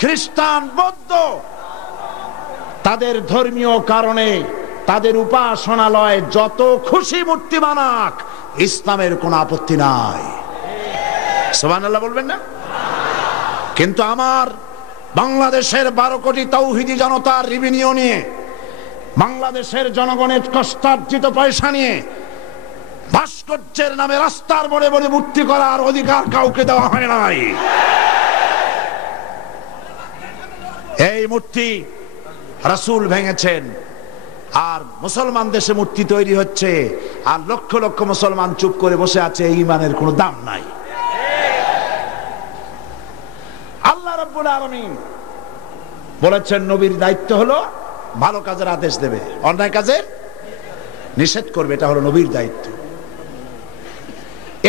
খ্রিস্টান, বৌদ্ধ, তাদের ধর্মীয় কারণে তাদের উপাসনালয়ে যত খুশি মূর্তি বানাক, ইসলামের কোন আপত্তি নাই। সুবহানাল্লাহ বলবেন না? কিন্তু আমার বাংলাদেশের 12 কোটি তাওহীদি জনতার রেভিনিউ নিয়ে, বাংলাদেশের জনগণের কষ্টার্জিত পয়সা নিয়ে ভাস্কর্যের নামে রাস্তার মোড়ে মোড়ে মূর্তি করার অধিকার কাউকে দেওয়া হয় নাই। এই মূর্তি রাসূল ভেঙেছেন, আর মুসলমান দেশে মূর্তি তৈরি হচ্ছে, আর লক্ষ লক্ষ মুসলমান চুপ করে বসে আছে। এই ঈমানের কোনো দাম নাই। আল্লাহ রাব্বুল আলামিন বলেছেন নবীর দায়িত্ব হলো ভালো কাজের আদেশ দেবে, অন্যায় কাজের নিষেধ করবে। এটা হলো নবীর দায়িত্ব।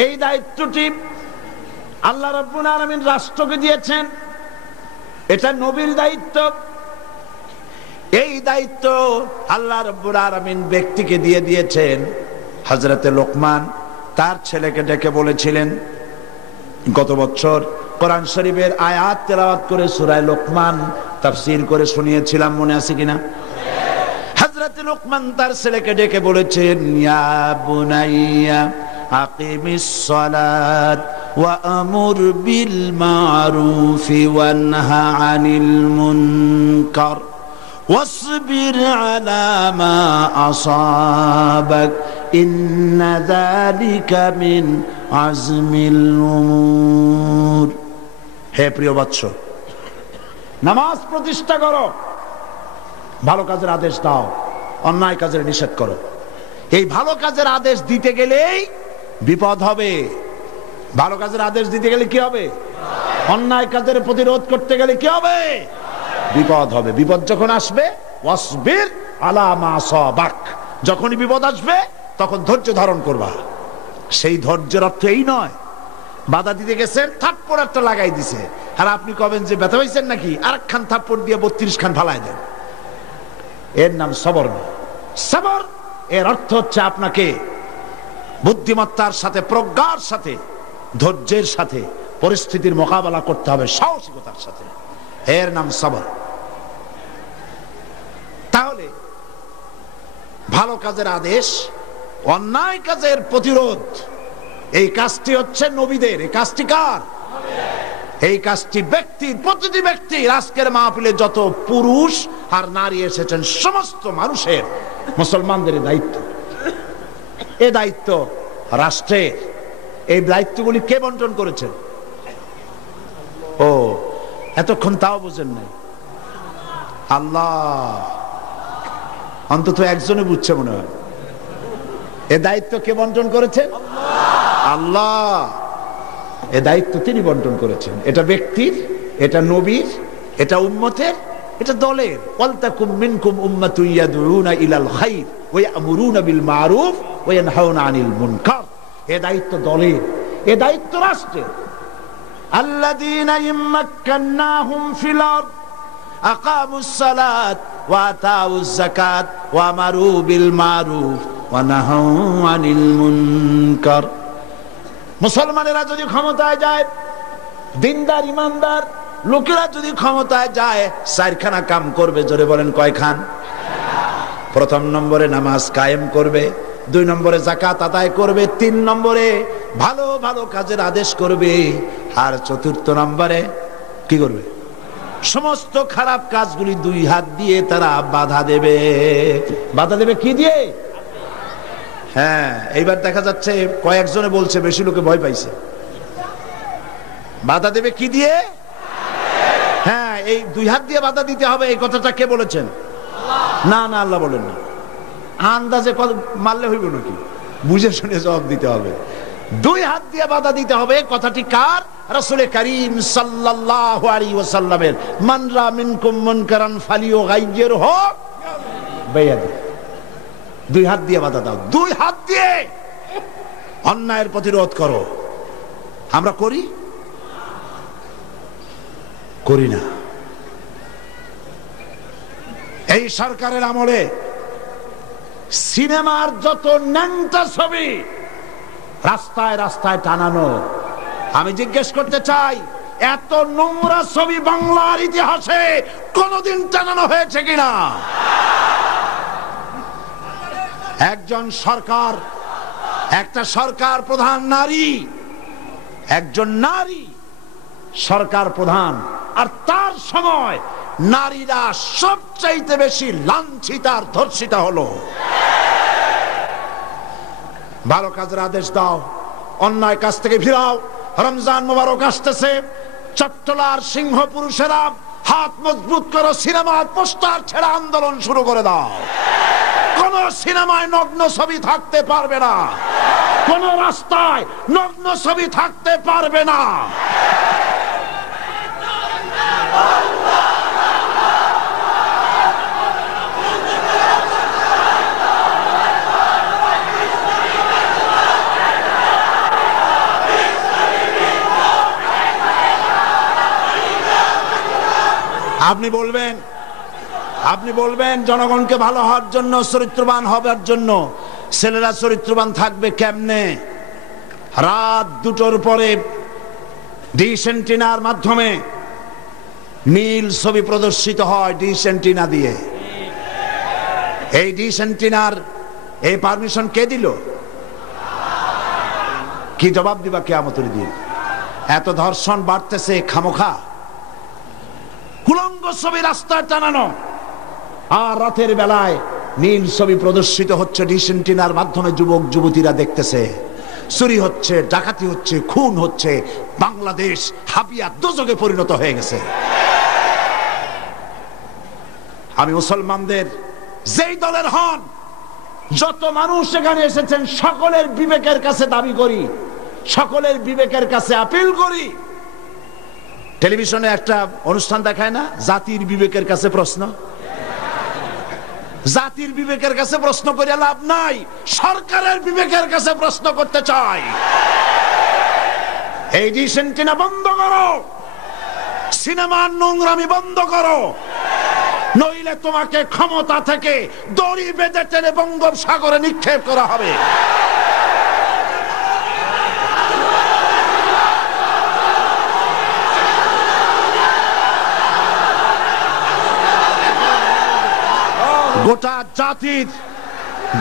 এই দায়িত্বটি আল্লাহ রাব্বুল আলামিন রাষ্ট্রকে দিয়েছেন, এটা নবীর দায়িত্ব। এই দায়িত্ব আল্লাহ রাব্বুল আলামিন ব্যক্তিকে দিয়ে দিয়েছেন। হযরতে লোকমান তার ছেলেকে ডেকে বলেছিলেন, গত বছর কোরআন শরীফের আয়াত তেলাওয়াত করে সূরা লোকমান তাফসীর করে শুনিয়েছিলাম, মনে আছে কিনা? হযরতে লোকমান তার ছেলেকে ডেকে বলেছেন, ইয়া বুনাইয়া আকিমিস সালাত ওয়া আমুর বিল মারুফি ওয়ানহা আনিল মুনকার ওয়াসবির আলা মা আসাবাক ইন্না যালিকা মিন আজমিল উমুর। হে প্রিয় বৎস, নামাজ প্রতিষ্ঠা করো, ভালো কাজের আদেশ দাও, অন্যায় কাজের নিষেধ করো। এই ভালো কাজের আদেশ দিতে গেলেই বিপদ হবে। ভালো কাজের আদেশ দিতে গেলে কি হবে? অন্যায় কাজের প্রতিরোধ করতে গেলে কি হবে? বিপদ হবে। বিপদ যখন আসবে, ওয়াসবির আলা মা আসাবাক, যখনই বিপদ আসবে তখন ধৈর্য ধারণ করবা। সেই ধৈর্যের অর্থ এই নয় বাধা দিতে গেছেন, থাপ্পড় একটা লাগাই দিছে, আর আপনি কবেন যে ব্যথা হয়েছেন নাকি, আরেকখান থাপ্পড় দিয়ে 32 খান ফালাই দেন। এর নাম সবর না। সবর এর অর্থ হচ্ছে আপনাকে বুদ্ধিমত্তার সাথে, প্রজ্ঞার সাথে, ধৈর্যের সাথে পরিস্থিতির মোকাবেলা করতে হবে, সাহসিকতার সাথে। এর নাম সবর। তাহলে ভালো কাজের আদেশ, অন্যায় কাজের প্রতিরোধ, এই কাজটি হচ্ছে নবীদের। এই কাজটি কার? এই কাজটি ব্যক্তির, প্রতিটি ব্যক্তির। আজকের মাহফিলে যত পুরুষ আর নারী এসেছেন, সমস্ত মানুষের, মুসলমানদের দায়িত্ব। এই দায়িত্ব রাষ্ট্রের। এই দায়িত্বগুলি কে বন্টন করেছেন? ও, এতক্ষণ তাও বুঝেন নাই? আল্লাহ। অন্তত একজনে বুঝছে মনে হয়। এ দায়িত্ব কে বন্টন করেছেন? আল্লাহ। এ দায়িত্ব তিনি বন্টন করেছেন। এটা ব্যক্তির, এটা নবীর, এটা উম্মতের, এটা দলের। ওয়ালতাকুম মিনকুম উম্মাতুন ইয়াদউনা ইলাল খায়র ওয়া ইয়ামুরুনা বিল মারুফ ওয়া ইয়ানহাউনা আনিল মুনকার। এ দায়িত্ব দলের, এ দায়িত্ব রাষ্ট্রের। আল্লাযীনা ইম্মাক্কান্নাহুম ফিল আরদ আকামুস সালাত ওয়া আতাউজ যাকাত ওয়া আমারু বিল মারুফ ওয়া নাহাউ আনিল মুনকার। মুসলমানেরা যদি ক্ষমতায় যায়, দিনদার ইমানদার লোকেরা যদি ক্ষমতায় যায়, 4খানা কাম করবে। জোরে বলেন কয়খান? প্রথম নম্বরে নামাজ কায়েম করবে, 2 নম্বরে যাকাত আদায় করবে, 3 নম্বরে ভালো ভালো কাজের আদেশ করবে, আর 4র্থ নম্বরে কি করবে? সমস্ত খারাপ কাজগুলি 2 হাত দিয়ে তারা বাধা দেবে। বাধা দেবে কি দিয়ে? হ্যাঁ, এইবার দেখা যাচ্ছে কয়েকজনে বলছে, বেশি লোকে ভয় পাইছে। বাধা দেবে কি দিয়ে? হ্যাঁ, এই 2 হাত দিয়ে বাধা দিতে হবে। এই কথাটা কে বলেছেন? না না, আল্লাহ বলেন না। আন্দাজে মারলে হইব নাকি? বুঝে শুনে জবাব দিতে হবে। 2 হাত দিয়ে বাধা দিতে হবে। কথাটি কার? রাসূল করিম সাল্লাল্লাহু আলাইহি ওয়াসাল্লামের। মান রা মিনকুম মুনকারান ফালিয়ুগাইয়িরহু বিয়াদি। 2 হাত দিয়ে বাধা দাও। 2 হাত দিয়ে অন্যায়ের প্রতিরোধ করো। আমরা করি? করি না। এই সরকারের আমলে সিনেমার যত ন্যাংটা ছবি রাস্তায় রাস্তায় টানানো। আমি জিজ্ঞেস করতে চাই, এত নোংরা ছবি বাংলার ইতিহাসে কোনদিন টানানো হয়েছে কিনা? একজন সরকার, একটা সরকার প্রধান নারী, একজন নারী সরকার প্রধান, আর তার সময় নারীরা সবচাইতে বেশি লাঞ্ছিত আর ধর্ষিত হলো। ভালো কাজের আদেশ দাও, অন্যায় কাজ থেকে ফিরাও। রমজান মোবারক আসতেছে, চট্টলার সিংহ পুরুষেরা হাত মজবুত করো, সিনেমার পোস্টার ছেড়ে আন্দোলন শুরু করে দাও। কোন সিনেমায় নগ্ন ছবি থাকতে পারবে না, কোন রাস্তায় নগ্ন ছবি থাকতে পারবে না। আপনি বলবেন জনগণকে ভালো হওয়ার জন্য, চরিত্রবান হবার জন্য ছেলেরা চরিত্রবান থাকবে কেমনে? রাত 2টোর পরে ডিশ অ্যান্টেনার মাধ্যমে নীল ছবি প্রদর্শিত হয় ডিশ অ্যান্টেনা দিয়ে। এই ডিশ অ্যান্টেনার এই পারমিশন কে দিল? কি জবাব দিবা কিয়ামতের দিন? এত ধর্ষণ বাড়তেছে খামোখা, উলঙ্গ ছবি রাস্তায় টানানো, আর রাতের বেলায় নীল ছবি প্রদর্শিত হচ্ছে ডিশ অ্যান্টেনার মাধ্যমে। যুবক যুবতীরা দেখতেছে, চুরি হচ্ছে, ডাকাতি হচ্ছে, খুন হচ্ছে। বাংলাদেশ হাবিয়া দোজখে পরিণত হয়ে গেছে। আমি মুসলমানদের যেই দলের হন, যত মানুষ এখানে এসেছেন, সকলের বিবেকের কাছে দাবি করি, সকলের বিবেকের কাছে আপিল করি। টেলিভিশনে একটা অনুষ্ঠান দেখায় না, জাতির বিবেকের কাছে প্রশ্ন? জাতির বিবেকের কাছে প্রশ্ন করে লাভ নাই, সরকারের বিবেকের কাছে প্রশ্ন করতে চাই। এই ডিশ অ্যান্টেনা বন্ধ করো, সিনেমার নোংরামি বন্ধ করো, নইলে তোমাকে ক্ষমতা থেকে দড়ি বেঁধে টেনে বঙ্গোপসাগরে নিক্ষেপ করা হবে।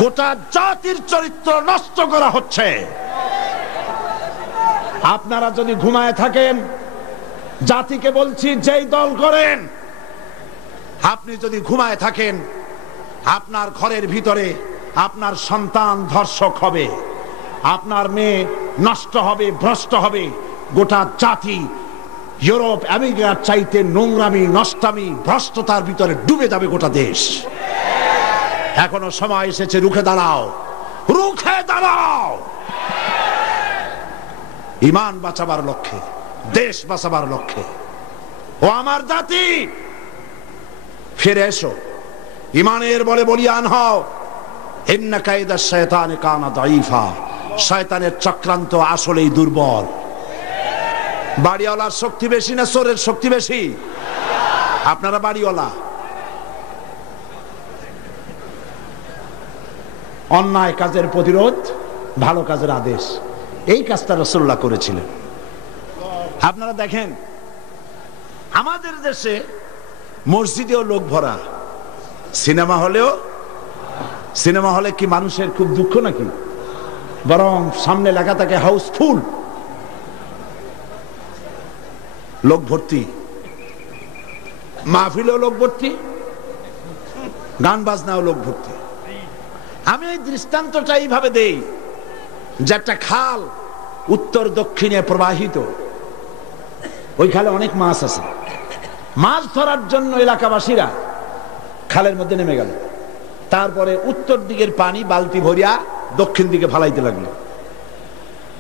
গোটা জাতির চরিত্র নষ্ট করা হচ্ছে। আপনারা যদি ঘুমায় থাকেন, জাতিকে বলছি, যেই দল করেন, আপনি যদি ঘুমায় থাকেন, আপনার ঘরের ভিতরে আপনার সন্তান ধর্ষক হবে, আপনার মেয়ে নষ্ট হবে, ভ্রষ্ট হবে। গোটা জাতি ইউরোপ আমেরিকার চাইতে নোংরামি, নষ্টামি, ভ্রষ্টতার ভিতরে ডুবে যাবে গোটা দেশ। এখনো সময় এসেছে, রুখে দাঁড়াও, রুখে দাঁড়াও। ঈমান বাঁচাবার লক্ষ্যে, দেশ বাঁচাবার লক্ষ্যে। ও আমার জাতি, ফিরে এসো, ঈমানের বলে বলিয়ান হও। ইন্না কায়দা শায়তানি কানা দাঈফা, শয়তানের চক্রান্ত আসলেই দুর্বল। বাড়িওয়ালার শক্তি বেশি না চোরের শক্তি বেশি? আপনারা বাড়িওয়ালা। অন্যায় কাজের প্রতিরোধ, ভালো কাজের আদেশ, এই কাজটা রাসূলুল্লাহ করেছিলেন। আপনারা দেখেন, আমাদের দেশে মসজিদেও লোক ভরা, সিনেমা হলে কি মানুষের খুব দুঃখ নাকি? বরং সামনে লেখা থাকে হাউসফুল, লোক ভর্তি, মাহফিলেও লোক ভর্তি, গান বাজনাও লোক ভর্তি। আমি এই দৃষ্টান্তটা এইভাবে দেই যে একটা খাল উত্তর দক্ষিণে প্রবাহিত, ওই খালে অনেক মাছ আছে। মাছ ধরার জন্য এলাকাবাসীরা খালের মধ্যে নেমে গেল। তারপরে উত্তর দিকের পানি বালতি ভরিয়া দক্ষিণ দিকে ফালাইতে লাগলো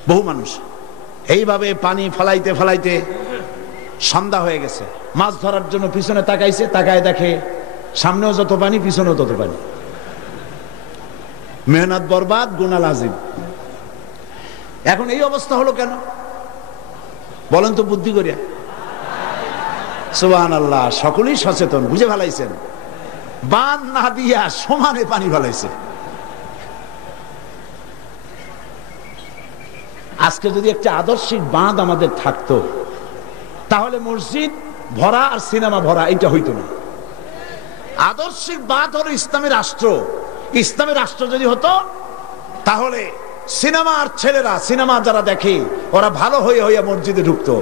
বহু মানুষ। এইভাবে পানি ফালাইতে ফালাইতে সন্ধ্যা হয়ে গেছে। মাছ ধরার জন্য পিছনে তাকাইছে, তাকায় দেখে সামনেও যত পানি, পিছনেও তত পানি। মেহনত বরবাদ, গুনাহ লাজিম। এখন এই অবস্থা হলো কেন বলেন তো বুদ্ধি করিয়া? সুবহানাল্লাহ, সকলেই সচেতন, বুঝে ফেলাইছেন। বাঁধ না দিয়া সমানে পানি ফেলাইছে। আজকে যদি একটা আদর্শিক বাঁধ আমাদের থাকতো, তাহলে মসজিদ ভরা আর সিনেমা ভরা এটা হইতো না। আদর্শিক বাদ হলো ইসলামী রাষ্ট্র। ইসলামী রাষ্ট্র যদি হতো তাহলে সিনেমার ছেলেরা, সিনেমা যারা দেখে ওরা ভালো হয়ে হইয়া মসজিদে ঢুকতো,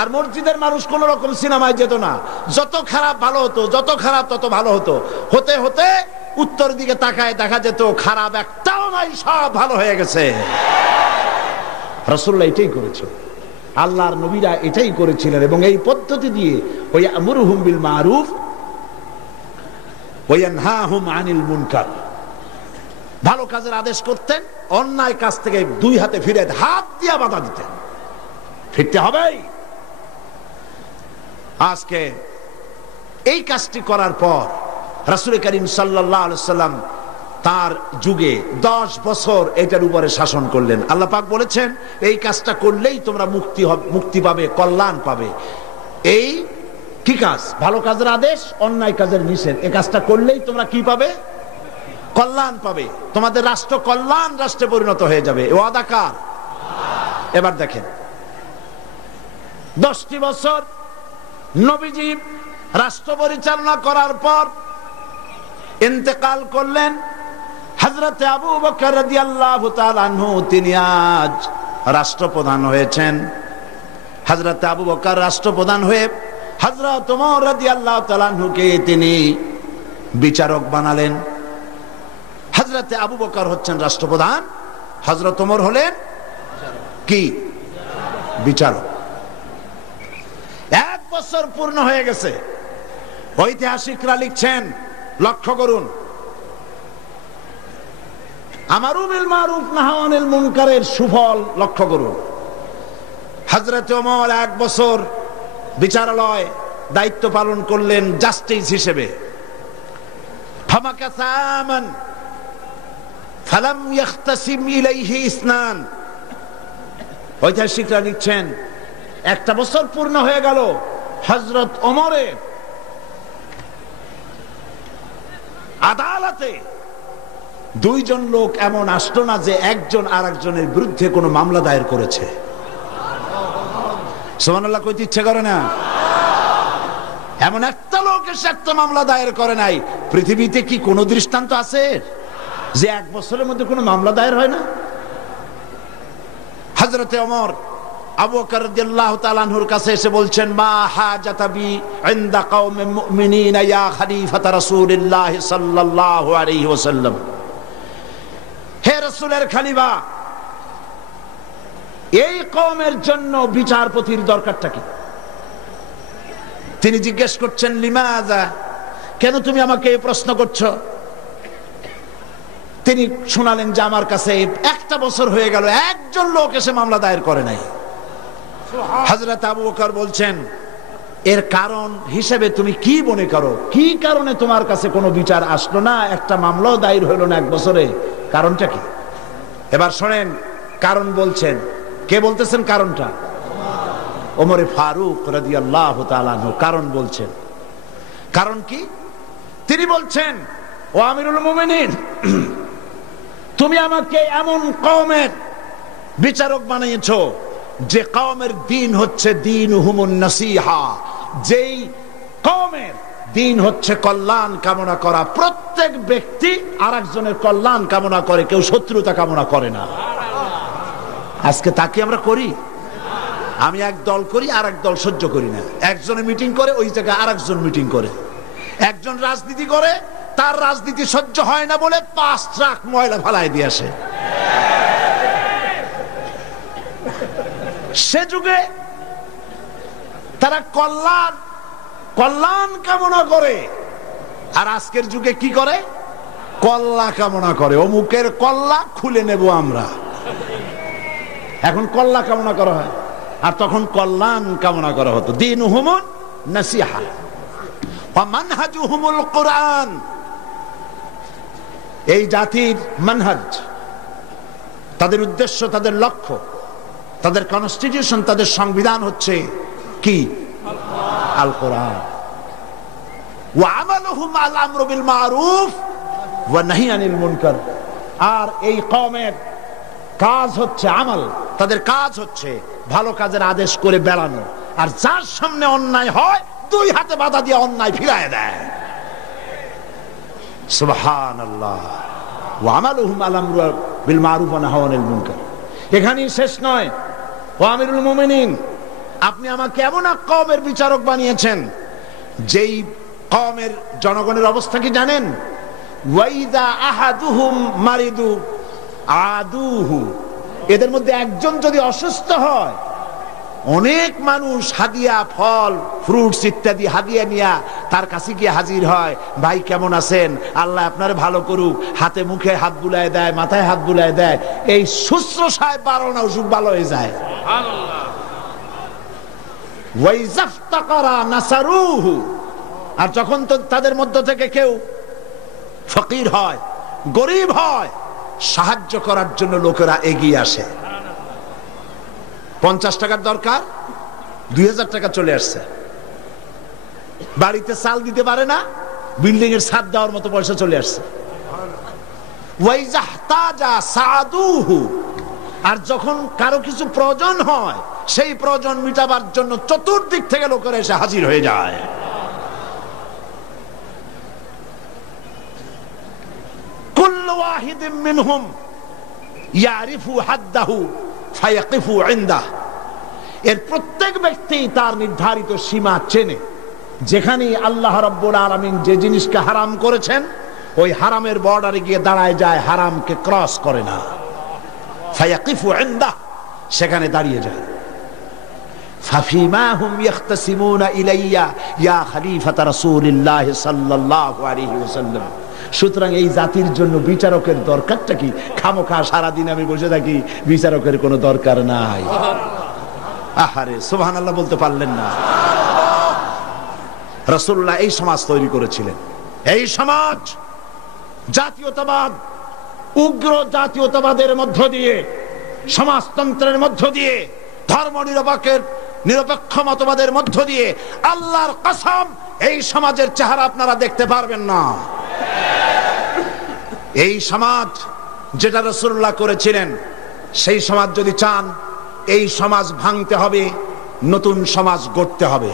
আর মসজিদের মানুষ কোন রকম সিনেমায় যেত না। যত খারাপ ভালো হতো, যত খারাপ তত ভালো হতো। হতে হতে উত্তর দিকে তাকায় দেখা যেত খারাপ একটাও নাই, সব ভালো হয়ে গেছে। রাসূলুল্লাহ এটাই করেছে, আল্লাহর নবীরা এটাই করেছিলেন, এবং এই পদ্ধতি দিয়ে ওয়া'মুরুহুম বিল মারুফ ওয়া ইয়ানহাহুম আনিল মুনকার, ভালো কাজের আদেশ করতেন, অন্যায় কাজ থেকে দুই হাতে ফিরে হাত দিয়া বাধা দিতেন। ফিরতে হবেই। আজকে এই কাজটি করার পর রাসূল করিম সাল্লাল্লাহু আলাইহি ওয়াসাল্লাম তার যুগে 10 বছর এটার উপরে শাসন করলেন। আল্লাহ পাক বলেছেন এই কাজটা করলেই তোমরা মুক্তি পাবে, কল্যাণ পাবে। এই কি কাজ? ভালো কাজের আদেশ, অন্যায় কাজের নিষেধ। এই কাজটা করলেই তোমরা কি পাবে? কল্যাণ পাবে। তোমাদের রাষ্ট্র কল্যাণ রাষ্ট্রে পরিণত হয়ে যাবে। এ ওয়াদা কার? এবার দেখেন 10টি বছর নবীজি রাষ্ট্র পরিচালনা করার পর ইন্তেকাল করলেন। হযরত আবু বকর রাদিয়াল্লাহু তাআলা আনহু তিনি আজ রাষ্ট্রপ্রধান হয়েছেন। হযরত আবু বকর রাষ্ট্রপ্রধান হয়ে হযরত ওমর রাদিয়াল্লাহু তাআলা আনহুকে তিনি বিচারক বানালেন। হযরত আবু বকর হচ্ছেন রাষ্ট্রপ্রধান, হযরত ওমর হলেন কি? বিচারক। 1 বছর পূর্ণ হয়ে গেছে। ঐতিহাসিকরা লিখছেন, লক্ষ্য করুন, আমারু বিল মারুফ নাহি আনিল মুনকারের সুফল লক্ষ্য করুন। হযরত ওমর 1 বছর বিচারালয় দায়িত্ব পালন করলেন জাস্টিস হিসেবে। ফামাকাসামান ফালাম ইয়াখতাসিম ইলাইহি ইসনান। ঐতিহাসিকরা লিখছেন 1টা বছর পূর্ণ হয়ে গেল, হযরত ওমরের আদালতে 2 জন লোক এমন আসলো না যে একজন আরেকজনের বিরুদ্ধে কোনো মামলা দায়ের করেছে। সুবহানাল্লাহ কইতে ইচ্ছে করে না? এমন একটা লোক এসে একটা মামলা দায়ের করে নাই। পৃথিবীতে কি কোনো দৃষ্টান্ত আছে যে 1 বছরের মধ্যে কোনো মামলা দায়ের হয় না? হযরত ওমর আবু বকর রাদিয়াল্লাহু তাআলা আনহুর কাছে এসে বলছেন, মা হাজাতা বি ইনদা কওমিল মুমিনিনা ইয়া খলিফাতা রাসূলিল্লাহ সাল্লাল্লাহু আলাইহি ওয়াসাল্লাম। হে রাসূলের খলিফা, এই কওমের জন্য বিচারপতির দরকারটা কি? তিনি জিজ্ঞেস করছেন, লিমাযা, কেন তুমি আমাকে এই প্রশ্ন করছো? তিনি শোনালেন যে আমার কাছে 1টা বছর হয়ে গেল, একজন লোক এসে মামলা দায়ের করে নাই। হযরত আবু বকর বলছেন, এর কারণ হিসেবে তুমি কি মনে করো? কি কারণে তোমার কাছে কোনো বিচার আসলো না, একটা মামলাও দায়ের হইল না 1 বছরে? কারণটা কি? এবার শোনেন, কারণ বলছেন, কে বলতেছেন কারণটা? ওমর ফারুক রাদিয়াল্লাহু তাআলা আনহু কারণ বলছেন। কারণ কি? তিনি বলছেন, ও আমিরুল মুমিনিন, তুমি আমাকে এমন কওমের বিচারক বানিয়েছো যে কওমের দিন হচ্ছে দীনুহুমুন নাসিহা, যেই কওমের দিন হচ্ছে কল্যাণ কামনা করা। প্রত্যেক ব্যক্তি আরেকজনের কল্যাণ কামনা করে, কেউ শত্রুতা কামনা করে না। আজকে তা কি আমরা করি? আমি এক দল করি, আর এক দল সহ্য করি না। একজনে মিটিং করে, ওই জায়গায় আরেকজন মিটিং করে। একজন রাজনীতি করে, তার রাজনীতি সহ্য হয় না বলে 5 ট্রাক ময়লা ফালাই দিয়ে আসে। সে যুগে তারা কল্যাণ কামনা করে, আর আজকের যুগে কি করে? কল্লা কামনা করে। অমুকের কল্লা খুলে নেব আমরা। এখন কল্লা কামনা করা হয়, আর তখন কল্যাণ কামনা করা হতো। দীনুহুমুন নাসিহা ওয়া মানহাজুহুমুল কুরআন। এই জাতির মানহাজ, তাদের উদ্দেশ্য, তাদের লক্ষ্য, তাদের কনস্টিটিউশন, তাদের সংবিধান হচ্ছে কি? আল কোরআন। ওয়া আমালুহুম আল আমরু বিল মারুফ ওয়া নাহি আনিল মুনকার। আর এই কওমের কাজ হচ্ছে আমল, তাদের কাজ হচ্ছে ভালো কাজের আদেশ করে বেড়ানো, আর যার সামনে অন্যায় হয় দুই হাতে বাধা দিয়ে অন্যায় ফিরায় দেয়। সুবহানাল্লাহ। ওয়া আমালুহুম আল-আমরু বিল মারুফ ওয়া নাহয়ু আনিল মুনকার। এখানেই শেষ নয়। ও আমিরুল মুমিনিন, আপনি আমাকে এমন এক কওমের বিচারক বানিয়েছেন যেই কওমের জনগণের অবস্থা কি জানেন? ওয়াইদা আহাদুহুম মারিদু আদুহু, এদের মধ্যে একজন যদি অসুস্থ হয়, অনেক মানুষ হাদিয়া, ফল, ফ্রুটস ইত্যাদি হাদিয়া নিয়ে তার কাছে গিয়ে হাজির হয়। ভাই কেমন আছেন, আল্লাহ আপনার ভালো করুক, হাতে মুখে হাত বুলায় দেয়, মাথায় হাত বুলায় দেয়। এই শুশ্রূষায় 12 অসুখ ভালো হয়ে যায়। ওয়াইজাফতাকারা নাসারুহু, আর যখন তো তাদের মধ্য থেকে কেউ ফকির হয়, গরিব হয়, সাহায্য করার জন্য লোকেরা এগিয়ে আসে। 50 টাকার দরকার, 2000 টাকা চলে আসছে। বাড়িতে চাল দিতে পারে না, বিল্ডিং এর ছাদ দেওয়ার মতো পয়সা চলে আসছে। ওয়াইজাহতাজা সাদুহু, আর যখন কারো কিছু প্রয়োজন হয়, সেই প্রয়োজন মিটাবার জন্য চতুর্দিক থেকে লোকেরা এসে হাজির হয়ে যায়। কুল্লু ওয়াহিদিন মিনহুম ইয়ারিফু হাদ্দাহু ফায়াকিফু ইনদাহ, এর প্রত্যেক ব্যক্তি তার নির্ধারিত সীমা চেনে। যেখানে আল্লাহ রাব্বুল আলামিন যে জিনিসকে হারাম করেছেন, ওই হারামের বর্ডারে গিয়ে দাঁড়ায় যায়, হারামকে ক্রস করে না। ফায়াকিফু ইনদাহ, সেখানে দাঁড়িয়ে যায়। ফাফিমা হুম ইয়াখতাসিমুনা ইলাইয়া ইয়া খলিফাতা রাসূলিল্লাহ সাল্লাল্লাহু আলাইহি ওয়াসাল্লাম। সুতরাং এই জাতির জন্য বিচারকের দরকারটা কি? খামোখা সারাদিন আমি বসে থাকি, বিচারকের কোনো দরকার নাই। আহারে সুবহানাল্লাহ বলতে পারলেন না? রাসূলুল্লাহ এই সমাজ তৈরি করেছিলেন। এই সমাজ জাতীয়তাবাদ, উগ্র জাতীয়তাবাদের মধ্য দিয়ে, সমাজতন্ত্রের মধ্য দিয়ে, ধর্ম নিরপেক্ষ মতবাদের মধ্য দিয়ে, আল্লাহর কসম এই সমাজের চেহারা আপনারা দেখতে পারবেন না। এই সমাজ যেটা রাসূলুল্লাহ করেছিলেন, সেই সমাজ যদি চান, এই সমাজ ভাঙতে হবে, নতুন সমাজ গড়তে হবে।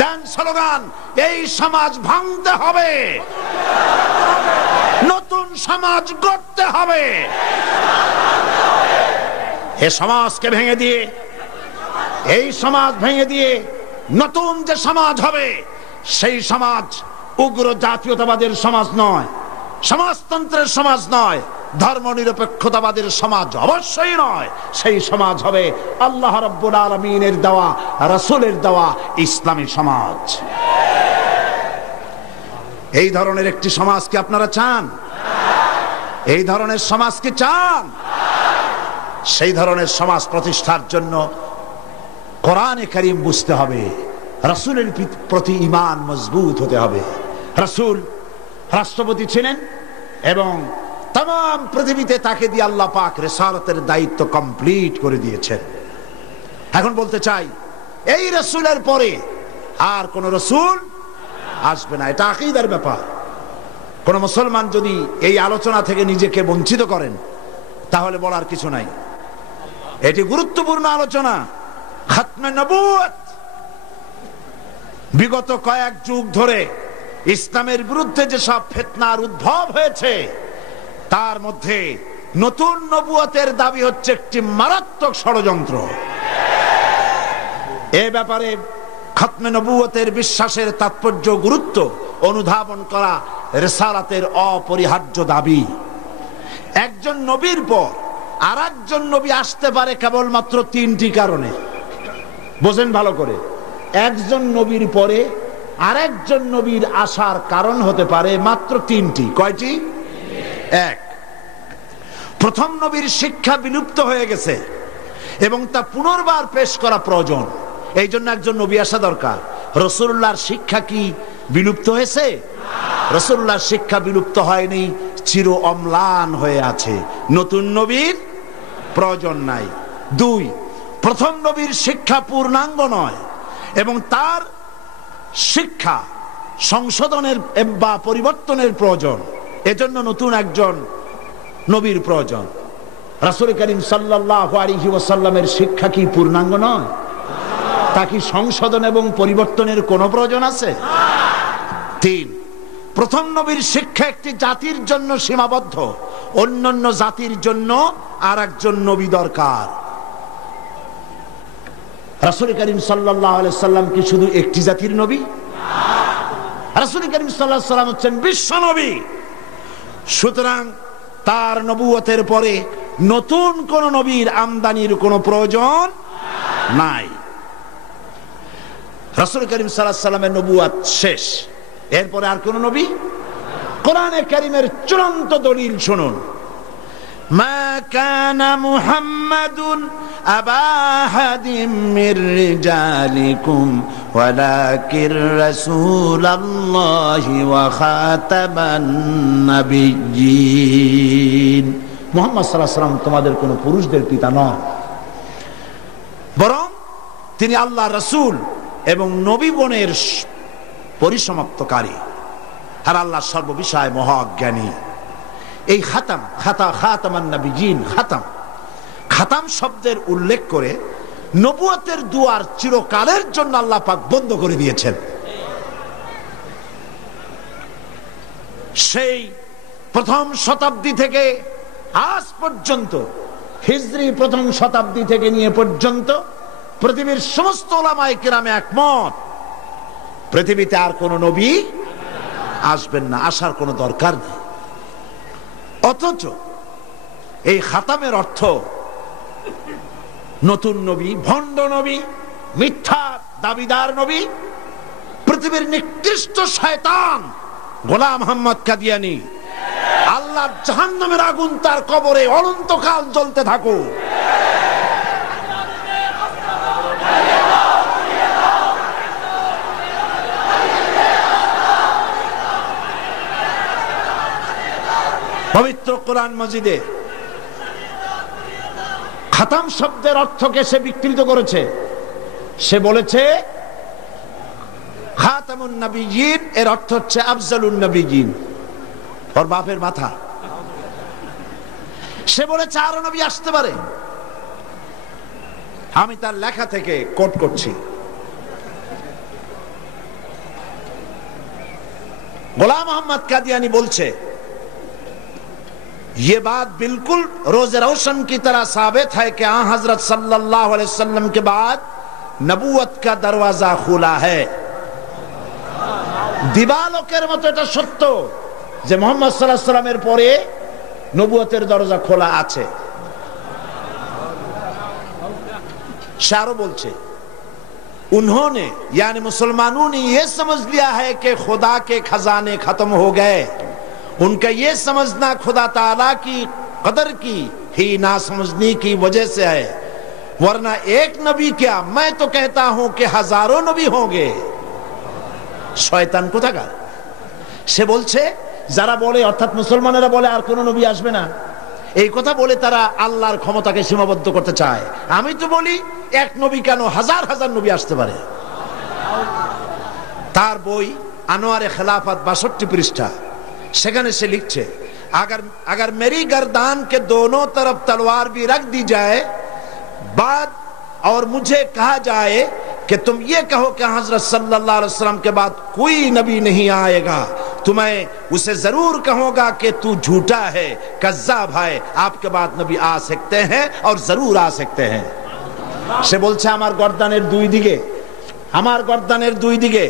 দেন স্লোগান, এই সমাজ ভাঙতে হবে, নতুন সমাজ গড়তে হবে। এই সমাজকে ভেঙে দিয়ে, এই সমাজ ভেঙে দিয়ে নতুন যে সমাজ হবে, সেই সমাজ উগ্র জাতীয়তাবাদের সমাজ নয়, সমাজতন্ত্রের সমাজ নয়, ধর্ম নিরপেক্ষতাবাদের সমাজ অবশ্যই নয়। সেই সমাজ হবে আল্লাহ রাব্বুল আলামিনের দেওয়া, রাসূলের দেওয়া ইসলামী সমাজ। এই ধরনের একটি সমাজ কি আপনারা চান? এই ধরনের সমাজ কি চান? সেই ধরনের সমাজ প্রতিষ্ঠার জন্য কোরআনে কারীম বুঝতে হবে, রাসূলের প্রতি ঈমান মজবুত হতে হবে। রাসূল রাষ্ট্রপতি ছিলেন এবং तमाम পৃথিবীতে তাকে দিয়ে আল্লাহ পাক রিসালাতের দায়িত্ব কমপ্লিট করে দিয়েছেন। এখন বলতে চাই, এই রাসূলের পরে আর কোন রাসূল আসবে না। এটা আকীদার ব্যাপার। কোন মুসলমান যদি এই আলোচনা থেকে নিজেকে বঞ্চিত করেন, তাহলে বলার কিছু নাই। এটি গুরুত্বপূর্ণ আলোচনা। খাতমে নবুয়ত, বিগত কয়েক যুগ ধরে ইসলামের বিরুদ্ধে যে সব ফিতনার উদ্ভব হয়েছে, তার মধ্যে নতুন নবুয়তের দাবি হচ্ছে একটি মারাত্মক ষড়যন্ত্র। এ ব্যাপারে খাতমে নবুয়তের বিশ্বাসের তাৎপর্য, গুরুত্ব অনুধাবন করা রিসালাতের অপরিহার্য দাবি। একজন নবীর পর আর একজন নবী আসতে পারে কেবলমাত্র 3টি কারণে। বোঝেন ভালো করে, একজন নবীর পরে আর একজন নবীর আসার কারণ হতে পারে মাত্র 3টি। কয়টি? 1, প্রথম নবীর শিক্ষা বিলুপ্ত হয়ে গেছে এবং তা পুনর্বার পেশ করা প্রয়োজন। এই জন্য একজন নবী আসা দরকার। রাসূলুল্লাহর শিক্ষা কি বিলুপ্ত হয়েছে? রাসূলুল্লাহর শিক্ষা বিলুপ্ত হয়নি, চির অম্লান হয়ে আছে। নতুন নবীর প্রয়োজন নাই। 2, প্রথম নবীর শিক্ষা পূর্ণাঙ্গ নয় এবং তার শিক্ষা সংশোধনের বা পরিবর্তনের প্রয়োজন। এজন্য নতুন একজন নবীর প্রয়োজন। রাসূল করিম সাল্লাল্লাহু আলাইহি ওয়াসাল্লামের শিক্ষা কি পূর্ণাঙ্গ নয়? তা কি সংশোধন এবং পরিবর্তনের কোনো প্রয়োজন আছে? 3, প্রথম নবীর শিক্ষা একটি জাতির জন্য সীমাবদ্ধ, অন্যান্য জাতির জন্য আর একজন নবী দরকার। রাসূল করিম সাল্লাল্লাহু আলাইহি সাল্লাম কি শুধু একটি জাতির নবী? রাসূল করিম সাল্লাল্লাহু আলাইহি সাল্লাম হচ্ছেন বিশ্ব নবী। সুতরাং তার নবুয়তের পরে নতুন কোন নবীর আমদানির কোনো প্রয়োজন নাই। রাসূল করিম সাল্লাল্লাহু আলাইহি সাল্লামের নবুয়ত শেষ, এরপরে আর কোন নবী? কোরআনে কারীমের চূড়ান্ত দলিল শুনুন, মা কানা মুহাম্মাদুন আবা আহাদিম মির রিজালিকুম ওয়ালাকির রাসূলুল্লাহি ওয়া খাতামান নাবিয়্যিন। মুহাম্মদ সাল্লাল্লাহু আলাইহি ওয়াসাল্লাম তোমাদের কোন পুরুষদের পিতা নন, বরং তিনি আল্লাহর রাসূল এবং নবীগণের পরিসমাপ্তকারী, আর আল্লাহ সর্ববিষয়ে মহাজ্ঞানী। এই খাতামান নাবিয়্যিন, খাতাম শব্দের উল্লেখ করে নবুয়তের দুয়ার চিরকালের জন্য আল্লাহ পাক বন্ধ করে দিয়েছেন। সেই প্রথম শতাব্দী থেকে আজ পর্যন্ত, হিজরি প্রথম শতাব্দী থেকে নিয়ে পর্যন্ত পৃথিবীর সমস্ত উলামায়ে কিরামে একমত, পৃথিবীতে আর কোন নবী আসবেন না, আসার কোনো দরকার নেই। অথচ এই খাতামের অর্থ নতুন নবী, ভণ্ড নবী, মিথ্যা দাবিদার নবী, পৃথিবীর নিকৃষ্ট শয়তান গোলাম মোহাম্মদ কাদিয়ানী, আল্লাহর জাহান্নামের আগুন তার কবরে অনন্তকাল জ্বলতে থাকুক। পবিত্র কোরআন মাজিদে খাতাম শব্দের অর্থকে সে বিকৃত করেছে। সে বলেছে খাতামুন নবিয়্যিন এর অর্থ হচ্ছে আফজালুন নবিয়্যিন, ওর বাপের মাথা। সে বলেছে আরো নবী আসতে পারে। আমি তার লেখা থেকে কোট করছি, গোলাম মোহাম্মদ কাদিয়ানী বলছে, ये बात बिल्कुल रोज रोशन की तरह साबित है कि आ हजरत सल्लल्लाहु अलैहि वसल्लम के बाद नबूवत का दरवाजा खुला है। দিবালোকের মতো এটা সত্য যে মুহাম্মদ সাল্লাল্লাহু আলাইহি ওয়াসাল্লামের পরে নবুয়তের দরজা খোলা আছে। সে আরো বলছে, उन्होंने यानी मुसलमानों ने ये समझ लिया है कि खुदा के खजाने खत्म हो गए। उनका ये समझना खुदा ताला की कदर की ही ना समझने की वजह से है, वरना एक नबी क्या, मैं तो कहता हूं कि हजारों नबी होंगे। শয়তান কোথাকার? সে বলছে যারা বলে, অর্থাৎ মুসলমানেরা বলে আর কোন নবী আসবে না, এই কথা বলে তারা আল্লাহর ক্ষমতাকে সীমাবদ্ধ করতে চায়। আমি তো বলি এক নবী কেন, হাজার হাজার নবী আসতে পারে। তার বই আনোয়ারে খেলাফত 62 পৃষ্ঠা, সেখানে সে লিখছে, अगर मेरी गर्दान के दोनों तरफ तलवार भी रख दी जाए बाद और मुझे कहा जाए कि तुम ये कहो कि हजरत सल्लल्लाहु अलैहि वसल्लम के बाद कोई नबी नहीं आएगा, तो मैं उसे जरूर कहूंगा कि तू झूठा है, कज्जाब है, आपके बाद नबी आ सकते हैं और जरूर आ सकते हैं। সে বলছে আমার গর্দানের দুই দিকে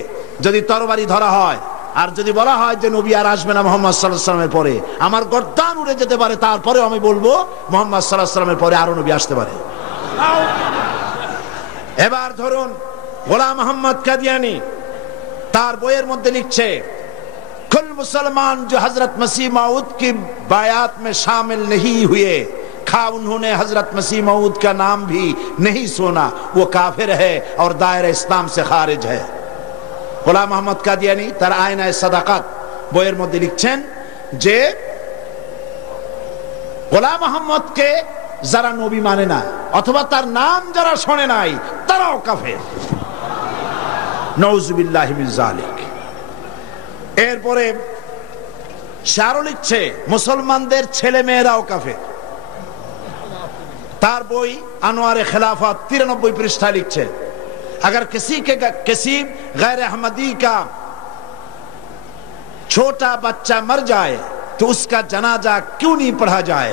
যদি তরবারি ধরা হয় আর যদি বলা হয় যে নবী আর আসবে না মুহাম্মদ সাল্লাল্লাহু আলাইহি ওয়াসাল্লামের পরে, আমার গর্দান উড়ে যেতে পারে, তারপরেও আমি বলবো মুহাম্মদ সাল্লাল্লাহু আলাইহি ওয়াসাল্লামের পরে আরো নবী আসতে পারে। এবার ধরুন গোলাম মোহাম্মদ কাদিয়ানী তার বইয়ের মধ্যে লিখছে, कुल मुसलमान जो हजरत मसीह मऊद की बायात में शामिल नहीं हुए, खा उन्होंने हजरत मसीह मऊद का नाम भी नहीं सुना, वो काफिर है और दायरा इस्लाम से खारिज है। গোলাম মোহাম্মদ কাদিয়ানী তার আয়নায়ে সাদাকাত বইয়ের মধ্যে লিখছেন যে গোলাম মোহাম্মদকে যারা নবী মানে না অথবা তার নাম যারা শোনে নাই তারাও কাফের। নাউযুবিল্লাহি মিন যালিক। এরপরে সে আরো লিখছে মুসলমানদের ছেলে মেয়েরাও কাফের। তার বই আনোয়ারে খেলাফত 93 পৃষ্ঠা লিখছে, अगर किसी गैर अहमदी का छोटा बच्चा मर जाए तो उसका जनाजा क्यों नहीं पढ़ा जाए?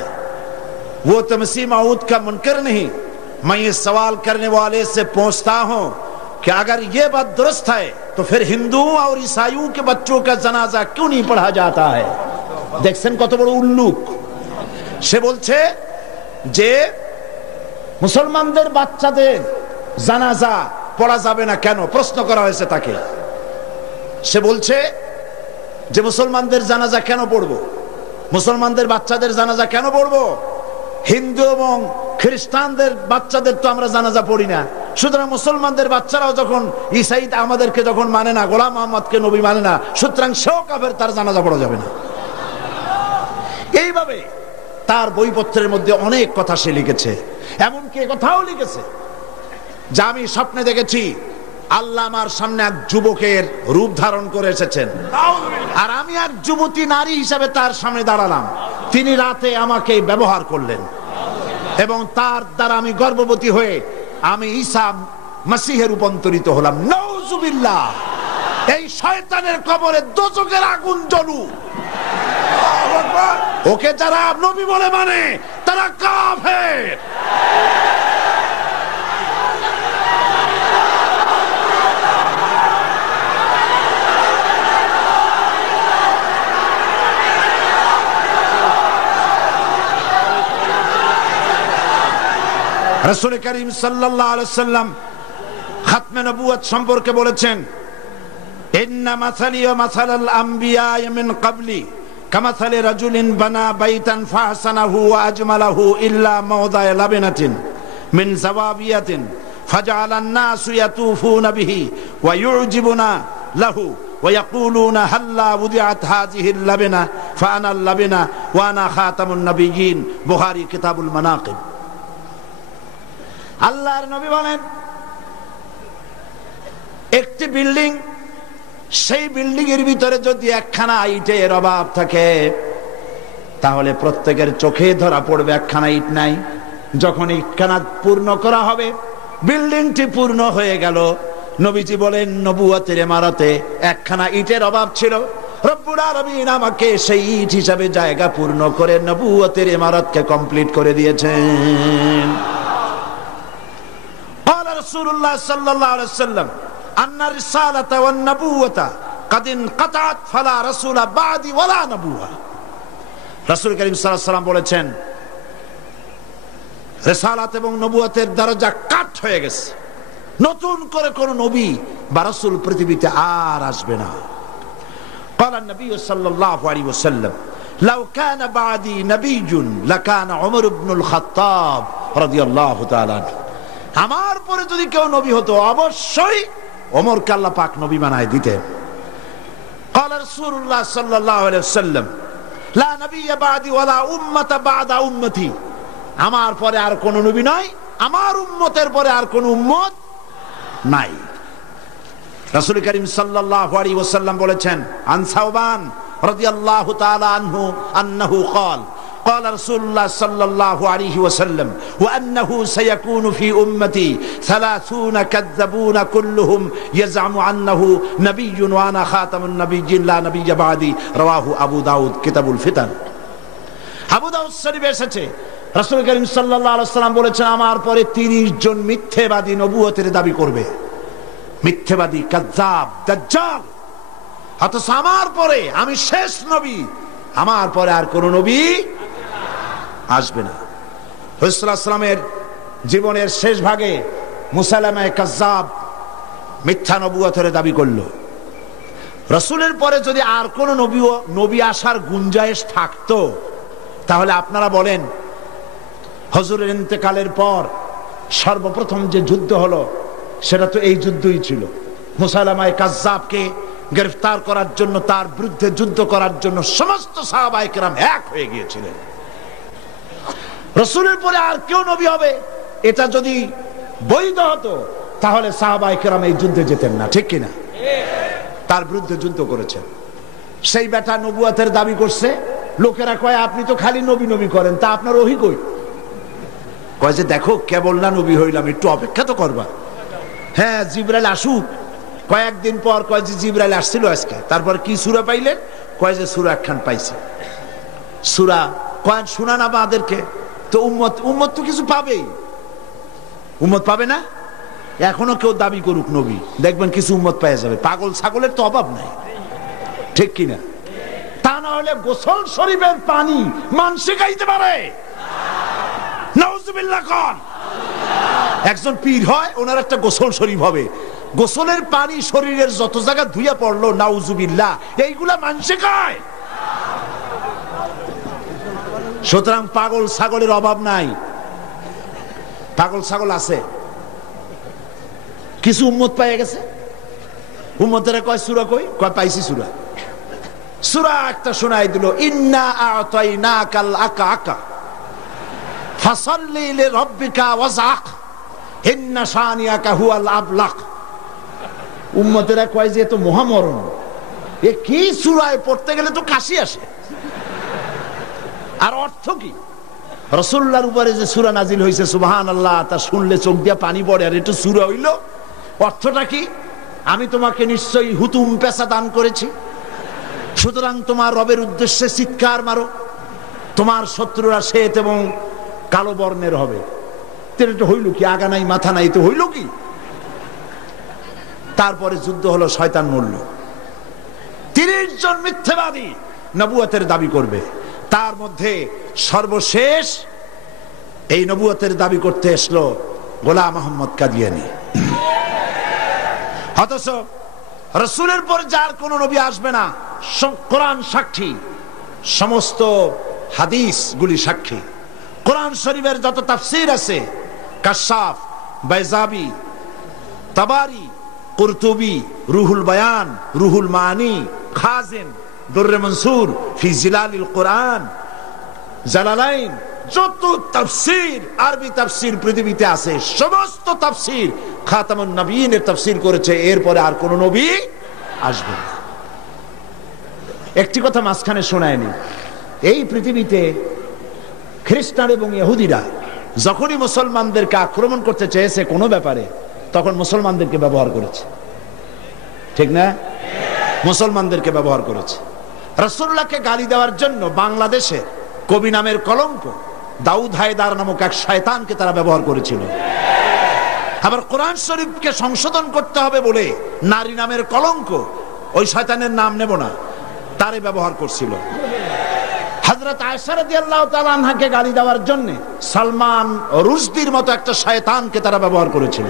वो तो मसीह मौद का मुनकर नहीं। मैं ये सवाल करने वाले से पूछता हूं कि अगर ये बात दुरुस्त है तो फिर हिंदुओं और ईसाइयों के बच्चों का जनाजा क्यों नहीं पढ़ा जाता है? দেখছেন কত বড় উল্লুক। সে বলছে যে মুসলমানদের বাচ্চাদের জানাজা পড়া যাবে না কেন, প্রশ্ন করা হয়েছে তাকে। সে বলছে যে মুসলমানদের জানাজা কেন পড়বো, মুসলমানদের বাচ্চাদের জানাজা কেন পড়বো? হিন্দু এবং খ্রিস্টানদের বাচ্চাদের তো আমরা জানাজা পড়ি না, সুতরাং মুসলমানদের বাচ্চারাও যখন ঈসাই আমাদেরকে যখন মানে না, গোলাম মোহাম্মদকে নবী মানে না, সুতরাং সেও কাফের, তার জানাজা পড়া যাবে না। এইভাবে তার বইপত্রের মধ্যে অনেক কথা সে লিখেছে। এমনকি কথাও লিখেছে যে আমি স্বপ্নে দেখেছি আল্লাহ আমার সামনে এক যুবকের রূপ ধারণ করে এসেছেন, আর আমি এক যুবতী নারী হিসাবে তার সামনে দাঁড়ালাম। তিনি রাতে আমাকে ব্যবহার করলেন এবং তার দ্বারা আমি গর্ভবতী হয়ে আমি ঈসা মসিহে রূপান্তরিত হলাম। নাউজুবিল্লাহ। এই শয়তানের কবরে দোজখের আগুন জ্বলুক। ওকে যারা নবী বলে মানে তারা কাফের। রাসূল করিম সাল্লাল্লাহু আলাইহি ওয়াসাল্লাম খাতমে নবুয়ত সম্পর্কে বলেছেন, ইন্না মাসালি ওয়া মাসালাল আমবিয়া মিন ক্বাবলি কামাসালি রাজুলিন বানা বাইতান ফাহসানাহু ওয়া আজমালাহু ইল্লা মাওদা'a লাবিনাতিন মিন যাওয়াবিয়াতিন ফাজআলান নাসু ইয়াতুফুনা বিহি ওয়া ইউজিবুনা লাহু ওয়া ইয়াকুলুনা হাল্লা উদিআত হাযিহিল লাবিনা ফাআনা আল লাবিনা ওয়া আনা খাতামুন নবিয়্যিন। বুখারী কিতাবুল মানাকিব। আল্লাহর নবী বলেন, একটি বিল্ডিং, সেই বিল্ডিং এর ভিতরে যদি একখানা ইটের অভাব থাকে তাহলে প্রত্যেকের চোখে ধরা পড়বে একখানা ইট নাই। যখন ইটখানা পূর্ণ করা হবে, বিল্ডিংটি পূর্ণ হয়ে গেল। নবীজি বলেন নবুয়তের ইমারতে একখানা ইটের অভাব ছিল, রব্বুল আলামিন আমাকে সেই ইট হিসাবে জায়গা পূর্ণ করে নবুয়তের ইমারতকে কমপ্লিট করে দিয়েছেন। রাসূলুল্লাহ সাল্লাল্লাহু আলাইহি ওয়াসাল্লাম আন্না রিসালাতা ওয়ান নবুওয়াতা কাদ ইনকাতাত ফালা রাসূলা বাদি ওয়ালা নবুওয়া। রাসূল করিম সাল্লাল্লাহু আলাইহি ওয়াসাল্লাম বলেছেন রিসালাত এবং নবুয়তের দরজা কাট হয়ে গেছে, নতুন করে কোন নবী বা রাসূল পৃথিবীতে আর আসবে না। قال النبي صلى الله عليه وسلم لو كان بعدي نبي لكان عمر بن الخطاب رضي الله تعالى عنه। আমার পরে যদি কেউ নবী হতো অবশ্যই ওমরকে আল্লাহ পাক নবী বানায় দিতেন। قال رسول الله صلى الله عليه وسلم لا نبي بعدي ولا امه بعد امتي। আমার পরে আর কোন নবী নাই, আমার উম্মতের পরে আর কোন উম্মত নাই। রাসূল করিম সাল্লাল্লাহু আলাইহি ওয়াসাল্লাম বলেছেন আন সাওবান রাদিয়াল্লাহু তাআলা আনহু আন্নাহু قال قال رسول الله صلى الله عليه وسلم وأنه سيكون في أمتي 30 كذبون كلهم يزعم أنه نبي وأنا خاتم النبيين لا نبي بعدي। رواه أبو داود كتاب الفتن। আবু দাউদ শরীফে এসেছে রাসূল করিম সাল্লাল্লাহু আলাইহি ওয়াসাল্লাম বলেছেন আমার পরে 30 জন মিথ্যাবাদী নবুয়তের দাবি করবে। মিথ্যাবাদী, কাযযাব, দাজ্জাল। অথচ আমার পরে আমি শেষ নবী, আমার পরে আর কোন নবী আসবে না। রাসূল সাল্লাল্লাহু আলাইহি ওয়াসাল্লামের জীবনের শেষ ভাগে মুসাইলামা কাযযাব মিথ্যা নবুয়তের দাবি করলো। রাসূলের পরে যদি আর কোন নবী আসার গুঞ্জাইশ থাকতো তাহলে আপনারা বলেন হুজুরের ইন্তেকালের পর সর্বপ্রথম যে যুদ্ধ হলো সেটা তো এই যুদ্ধই ছিল। মুসাইলামা কাযযাবকে গ্রেফতার করার জন্য, তার বিরুদ্ধে যুদ্ধ করার জন্য সমস্ত সাহাবায়ে কেরাম এক হয়ে গিয়েছিলেন। রাসূলের পরে আর কেউ নবী হবে এটা যদি বৈধ হতো তাহলে সাহাবায়ে কেরাম এই যুদ্ধে যেতেন না, ঠিক কিনা? তার বিরুদ্ধে যুদ্ধ করেছেন। সেই বেটা নবুয়তের দাবি করছে, লোকেরা কয় আপনি তো খালি নবী নবী করেন, তা আপনার ওহী কই? কয় যে দেখো কেবল না নবী হইলাম, একটু অপেক্ষা তো করবা। হ্যাঁ জিবরাইল আসুক। কয়েকদিন পর কয় যে জিবরাইল আসছিল আজকে। তারপর কি সূরা পাইলেন? কয় যে সূরা একখান পাইছে। সূরা কয় শোনা না আমাদেরকে। তো উম্মত তো কিছু পাবেই, উম্মত পাবে না? এখনো কেউ দাবি করুক নবী, দেখবেন কিছু উম্মত পেয়ে যাবে। পাগল ছাগলের তো অভাব নাই, ঠিক কিনা? তা না হলে গোসল শরীফের পানি মানুষে খাইতে পারে? নাউজুবিল্লাহ কোন একজন পীর হয়, ওনার একটা গোসল শরীফ হবে, গোসলের পানি শরীরের যত জায়গা ধুইয়া পড়লো, নাউজুবিল্লাহ, এইগুলা মানুষে খায়। সুতরাং পাগল ছাগলের অভাব নাই। পাগল ছাগল আছে, কিছু উম্মত পেয়ে গেছে। উম্মতেরা কয় সূরা কই? কয় পাইছি সূরা। সূরা একটা শোনাই দিল, ইন্না আ'তাইনাকাল আকা ফাসাল্লি লিরাব্বিকা ওয়াজআক ইন্না শানিয়াকা হুয়াল আবলাক। উম্মতেরা কয় যে তো মহামরণ, এ কি সূরায় পড়তে গেলে তো কাশি আসে। আর অর্থ কি? রাসূলুল্লাহর উপরে যে সূরা নাজিল হয়েছে সুবহানাল্লাহ, তা শুনলে চোখ দিয়া পানি পড়ে। আর এটা সূরা হইল, অর্থটা কি? আমি তোমাকে নিশ্চয়ই হুতুম পেশা দান করেছি, সুতরাং তোমার রবের উদ্দেশ্যে চিৎকার মারো, তোমার শত্রুরা শ্বেত এবং কালো বর্ণের হবে। এটা হইল কি? আগা নাই মাথা নাই, তো হইল কি? তারপরে যুদ্ধ হলো, শয়তান মরল। 30 জন মিথ্যাবাদী নবুয়তের দাবি করবে। তার মধ্যে সর্বশেষ এই নবুয়তের দাবি করতে এসলো গোলাম আহমদ কাদিয়ানী। অথচ রাসূলের পর যার কোন নবী আসবে না, কোরআন সাক্ষী, সমস্ত হাদিস গুলি সাক্ষী। কোরআন শরীফের যত তাফসীর আছে, কাশাফ, বাইজাবি, তাবারি, কুরতুবি, রুহুল বায়ান, রুহুল মানি, খাজিন, দুররে মনসুর ফি জিলালিল কোরআন, জালালাইন, যত তাফসীর, আরবি তাফসীর পৃথিবীতে আছে, সমস্ত তাফসীর খাতামুন নবীনের তাফসীর করেছে। এরপরে আর কোন নবী আসবে না। একটি কথা মাঝখানে শোনায়নি, এই পৃথিবীতে খ্রিস্টান এবং ইহুদিরা যখনই মুসলমানদেরকে আক্রমণ করতে চেয়েছে কোনো ব্যাপারে, তখন মুসলমানদেরকে ব্যবহার করেছে, ঠিক না? মুসলমানদেরকে ব্যবহার করেছে। রাসূলুল্লাহকে গালি দেওয়ার জন্য বাংলাদেশে কবি নামের কলঙ্ক দাউদ হায়দার নামক এক শয়তানকে তারা ব্যবহার করেছিল। আবার কোরআন শরীফকে সংশোধন করতে হবে বলে নারী নামের কলঙ্ক, ওই শয়তানের নাম নেব না, তারে ব্যবহার করছিল। হযরত আয়েশা রাদিয়াল্লাহু তাআলা আনহাকে গালি দেওয়ার জন্য সালমান রুশদির মতো একটা শয়তানকে তারা ব্যবহার করেছিল।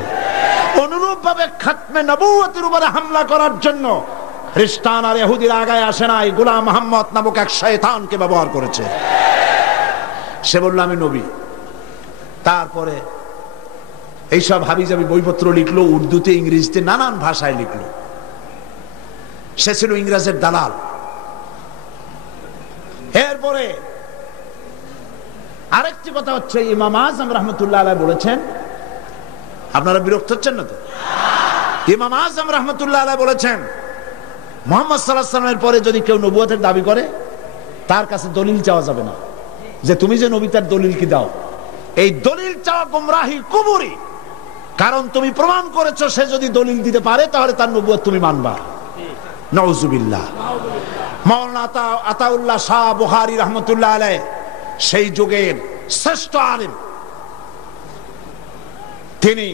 অনুরূপভাবে খাতমে নবুয়তের উপরে হামলা করার জন্য খ্রিস্টান আর ইহুদিরা আগায় আসে নাই, গোলাম মুহাম্মদ নামক এক শয়তানকে ব্যবহার করেছে। সে বলল আমি নবী। তারপরে এইসব হাবিজাবি বইপত্র লিখলো, উর্দুতে, ইংরেজিতে, নানান ভাষায় লিখলো। সে ছিল ইংরেজের দালাল। এরপরে আরেকটি কথা হচ্ছে, ইমাম আযম রাহমাতুল্লাহ আলাইহি বলেছেন, আপনারা বিরক্ত হচ্ছেন না তো? ইমাম আযম রাহমাতুল্লাহ আলাইহি বলেছেন, মুহাম্মদ সাল্লাল্লাহু আলাইহি ওয়াসাল্লামের পরে যদি কেউ নবুয়তের দাবি করে, তার কাছে দলিল চাওয়া যাবে না, যে তুমি যে নবী তার দলিল কি দাও। এই দলিল চাওয়া গুমরাহি, কুফরি। কারণ তুমি প্রমাণ করেছো সে যদি দলিল দিতে পারে তাহলে তার নবুয়ত তুমি মানবা। নাউজুবিল্লাহ। মাওলানা আতাউল্লাহ শাহ বুখারী রাহমাতুল্লাহ আলাইহি সেই যুগের শ্রেষ্ঠ আলেম, তিনি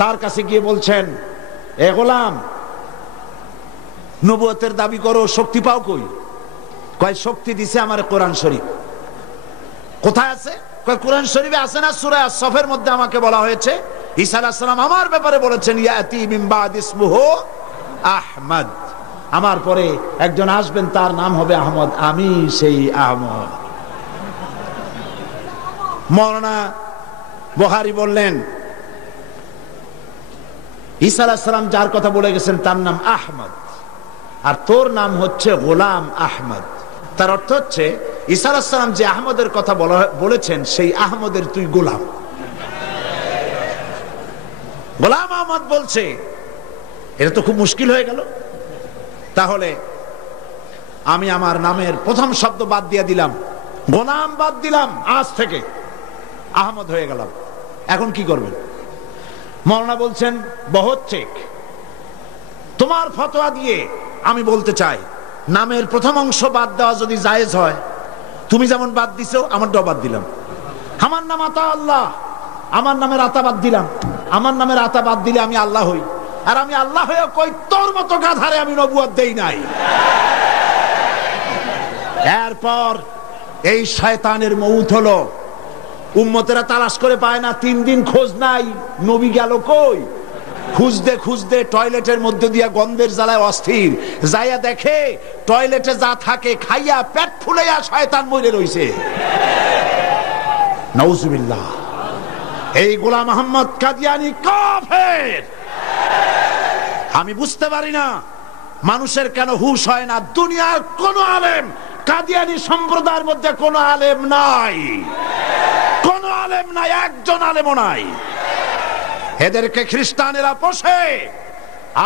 তার কাছে গিয়ে বলছেন, এ গোলাম, নবুয়তের দাবি করো, শক্তি পাও কই? কয় শক্তি দিছে আমার কোরআন শরীফ। কোথায় আছে? কয় কোরআন শরীফে আছে না, সূরা আস-সফের মধ্যে আমাকে বলা হয়েছে ঈসা আলাইহিস সালাম আমার ব্যাপারে বলেছেন, ইয়াতি মিন বাদ ইসমুহু আহমদ, আমার পরে একজন আসবেন তার নাম হবে আহমদ, আমি সেই আহমদ। মাওলানা বুখারী বললেন, ঈসা আলাইহিস সালাম যার কথা বলে গেছেন তার নাম আহমদ, আর তোর নাম হচ্ছে গোলাম আহমদ। তার অর্থ হচ্ছে ঈসা আলাইহিস সালাম যে আহমদের কথা বলেছেন সেই আহমদের তুই গোলাম। গোলাম আহমদ বলছে, এটা তো খুব মুশকিল হয়ে গেল। তাহলে আমি আমার নামের প্রথম শব্দ বাদ দিয়ে দিলাম, গোলাম বাদ দিলাম, আজ থেকে আহমদ হয়ে গেলাম। এখন কি করবেন? মাওলানা বলছেন বহুত ঠিক। তোমার ফতোয়া দিয়ে আমি বলতে চাই, নামের প্রথম অংশ বাদ দেওয়া যদি জায়েজ হয়, তুমি যেমন বাদ দিছো আমারটাও বাদ দিলাম। আমার নাম আতা আল্লাহ, আমার নামের আতা বাদ দিলাম। আমার নামের আতা বাদ দিলে আমি আল্লাহ হই, আর আমি আল্লাহ হয়ে কই তোর মতো গাধারে আমি নবুয়ত দেই নাই। এরপর এই শয়তানের মউত হলো, উম্মতেরা তালাশ করে পায় না, 3 দিন খোঁজ নাই, নবী গেল কই? খুঁজতে খুঁজতে টয়লেটের মধ্যে দিয়া গন্ধের জ্বালায় অস্থির, যাইয়া দেখে টয়লেটে যা থাকে খাইয়া পেট ফুলাইয়া শয়তান মরে রইছে। নাউজুবিল্লাহ। এই গোলাম মোহাম্মদ কাদিয়ানী কাফের। আমি বুঝতে পারি না মানুষের কেন হুশ হয় না। দুনিয়ার কোন আলেম, কাদিয়ানী সম্প্রদায়ের মধ্যে কোন আলেম নাই, কোন আলেম নাই, একজন আলেমও নাই। এদেরকে খ্রিস্টানেরা পোষে,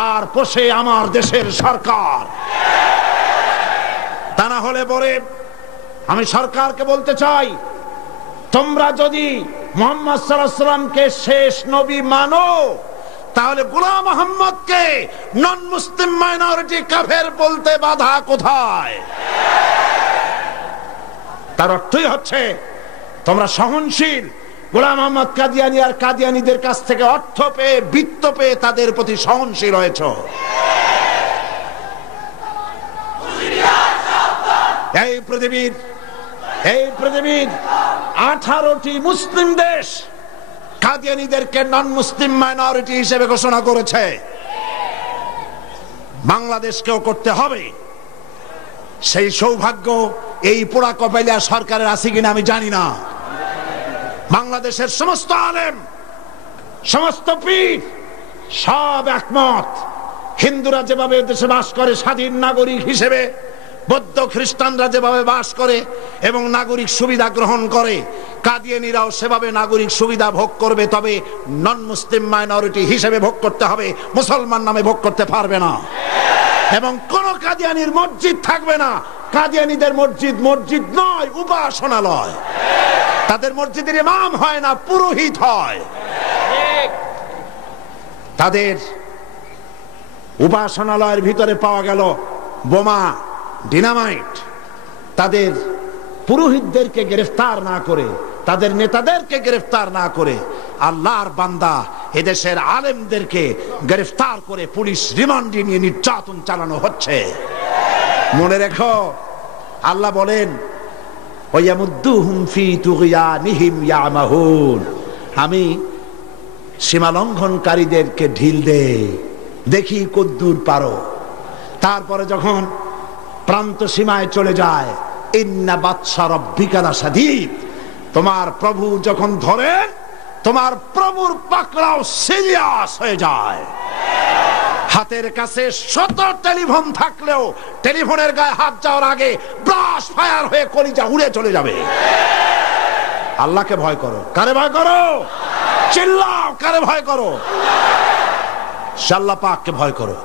আর পোষে আমার দেশের সরকার। তা না হলে পরে আমি সরকারকে বলতে চাই, তোমরা যদি মুহাম্মদ সাল্লাল্লাহু আলাইহি ওয়াসাল্লামকে শেষ নবী মানো, তাহলে গোলাম মোহাম্মদকে নন মুসলিম মাইনরিটি কাফের বলতে বাধা কোথায়? তার অর্থই হচ্ছে তোমরা সহনশীল, গোলাম মোহাম্মদ কাদিয়ানী আর কাদিয়ানীদের কাছ থেকে অর্থ পেয়ে, বৃত্ত পেয়ে তাদের প্রতি সহনশীল হয়েছ। এই পৃথিবীর 18টি মুসলিম দেশ কাদিয়ানীদেরকে নন মুসলিম মাইনরিটি হিসেবে ঘোষণা করেছে। বাংলাদেশকেও করতে হবে। সেই সৌভাগ্য এই পোড়া কপাইলিয়া সরকারের আছে কিনা আমি জানি না। বাংলাদেশের সমস্ত আলেম, সমস্ত পীর সব একমত, হিন্দুরা যেভাবে দেশে বাস করে স্বাধীন নাগরিক হিসেবে, বৌদ্ধ খ্রিস্টানরা যেভাবে বাস করে এবং নাগরিক সুবিধা গ্রহণ করে, কাদিয়ানীরাও সেভাবে নাগরিক সুবিধা ভোগ করবে। তবে নন মুসলিম মাইনরিটি হিসেবে ভোগ করতে হবে, মুসলমান নামে ভোগ করতে পারবে না। এবং কোন কাদিয়ানীর মসজিদ থাকবে না। কাদিয়ানীদের মসজিদ নয়, উপাসনালয়। তাদের মসজিদের ইমাম হয় না, পুরোহিত হয়। তাদের উপাসনালয়ের ভিতরে পাওয়া গেল বোমা, ডিনামাইট। তাদের পুরোহিতদেরকে গ্রেফতার না করে, তাদের নেতাদেরকে গ্রেফতার না করে, আল্লাহর বান্দা এদেশের আলেমদেরকে গ্রেফতার করে পুলিশ রিমান্ডে নিয়ে নির্যাতন চালানো হচ্ছে। মনে রেখো, আল্লাহ বলেন, ওয়ায়ামুদ্দুহুম ফি তুগয়ানিহিম ইয়ামাহুন, আমি সীমা লঙ্ঘনকারীদেরকে ঢিল দেই, দেখি কদ্দুর পারো। তারপরে যখন প্রান্ত সীমায় চলে যায়, ইন্না বাতশা রাব্বিকা লাশাদীদ, তোমার প্রভু যখন ধরেন, তোমার প্রভুর পাকড়াও সিরিয়াস হয়ে যায়। হাতের কাছে 100 টেলিফোন থাকলেও টেলিফোনের গায়ে হাত যাওয়ার আগে ব্রাশ ফায়ার হয়ে কলিজা উড়ে চলে যাবে। আল্লাহকে ভয় করো। কারে ভয় করো? চিল্লাও, কারে ভয় করো? আল্লাহ পাককে ভয় করো।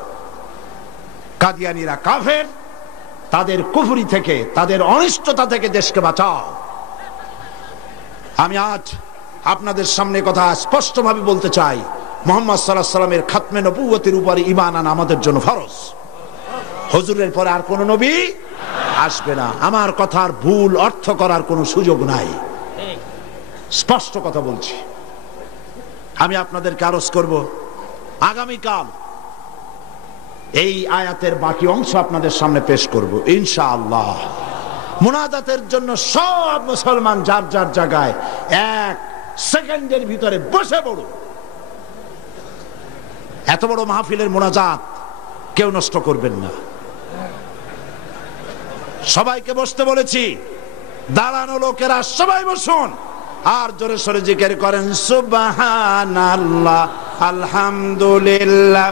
কাদিয়ানীরা কাফের, তাদের কুফরি থেকে, তাদের অনিষ্টতা থেকে দেশকে বাঁচাও। আমি আজ আপনাদের সামনে কথা স্পষ্টভাবে বলতে চাই, মুহাম্মদ সাল্লাল্লাহু আলাইহি ওয়াসাল্লামের খাতমে নবুয়তের উপরে ঈমান আনা আমাদের জন্য ফরজ। হুজুরের পরে আর কোন নবী আসবে না। আমার কথার ভুল অর্থ করার কোনো সুযোগ নাই, স্পষ্ট কথা বলছি। আমি আপনাদেরকে আরজ করব, আগামীকাল এই আয়াতের বাকি অংশ আপনাদের সামনে পেশ করব ইনশাআল্লাহ। মুনাজাতের জন্য সব মুসলমান যার যার জায়গায় 1 সেকেন্ডের ভিতরে বসে পড়ো। এত বড় মাহফিলের মুনাজাত কেউ নষ্ট করবেন না। সবাইকে বসতে বলেছি, দাঁড়ানো লোকেরা সবাই বসুন, আর জোরে সোরে জিকির করেন সুবহানাল্লাহ, আলহামদুলিল্লাহ।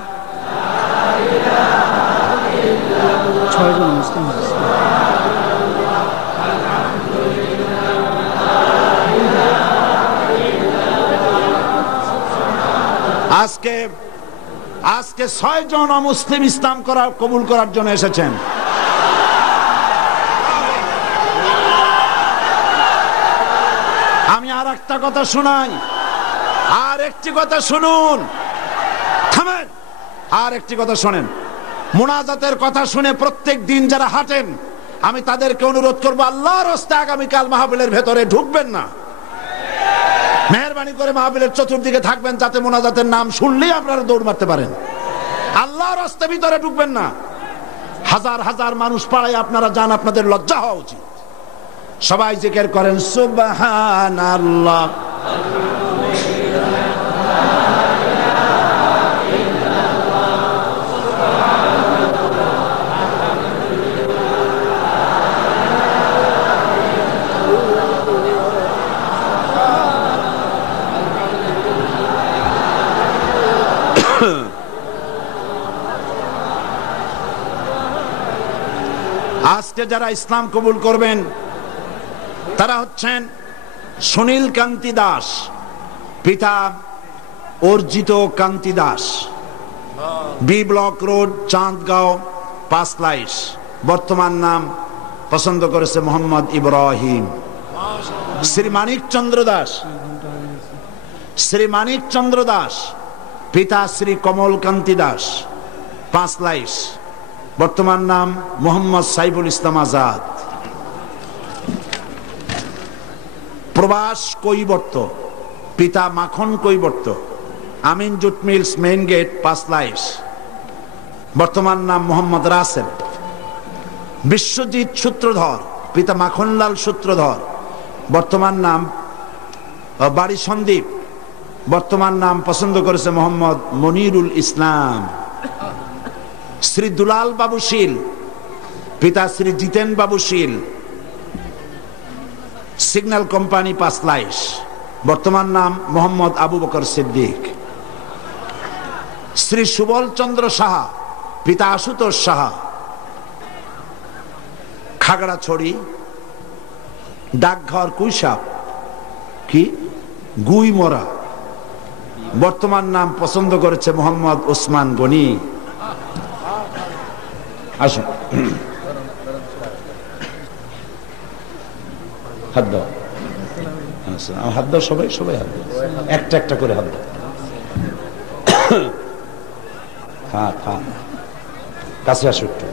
আজকে 6 জন অমুসলিম ইসলাম কবুল করার জন্য এসেছেন। আমি আর একটা কথা শোনাই, আর একটি কথা শুনুন, থামেন, আর একটি কথা শোনেন। মুনাজাতের কথা শুনে প্রত্যেক দিন যারা হাঁটেন, আমি তাদেরকে অনুরোধ করবো, আল্লাহর রাস্তায় আগামীকাল মাহফিলের ভেতরে ঢুকবেন না। মেহেরবানি করে মাহফিলের চতুর্দিকে থাকবেন, যাতে মুনাজাতের নাম শুনলেই আপনারা দৌড় মারতে পারেন। আল্লাহর রাস্তায় ভিতরে ঢুকবেন না। হাজার হাজার মানুষ পাড়ায় আপনারা যান, আপনাদের লজ্জা হওয়া উচিত। সবাই জিকির করেন সুবহানাল্লাহ। আজকে যারা ইসলাম কবুল করবেন তারা হচ্ছেন সুনীল কান্তি দাস, পিতা Arjit Kanti Das, B block road, Chandgaon, Panchlaish. বর্তমান নাম পছন্দ করেছে মোহাম্মদ ইব্রাহিম। শ্রী মানিক চন্দ্র দাস, শ্রী মানিক চন্দ্র দাস, পিতা শ্রী কমল কান্তি দাস, পাঁচলাইশ। বর্তমান নাম মোহাম্মদ সাইফুল ইসলাম আজাদ। প্রবাস কৈবর্ত, পিতা Makhan Kaibarta, Amin jute mills, main gate, Panchlaish. বর্তমান নাম মোহাম্মদ রাসেল। বিশ্বজিৎ সূত্রধর, পিতা মাখনলাল সূত্রধর, বর্তমান নাম বাড়ি সন্দীপ। বর্তমান নাম পছন্দ করেছে মোহাম্মদ মনিরুল ইসলাম। শ্রী দুলাল বাবু শীল, পিতা শ্রী জিতেন বাবু শীল, সিগন্যাল কোম্পানি, পাঁচলাইশ। বর্তমান নাম মোহাম্মদ আবু বকর সিদ্দিক। শ্রী সুবল চন্দ্র সাহা, পিতা আশুতোষ সাহা, খাগড়াছড়ি, ডাকঘর কুইসাপ কি গুইমরা। বর্তমান নাম পছন্দ করেছে মোহাম্মদ ওসমান গনি। আসুন, হাত দাও, হাত দাও, সবাই সবাই হাত দাও, একটা একটা করে হাত দাও। হ্যাঁ হ্যাঁ, কাছে আসো একটু।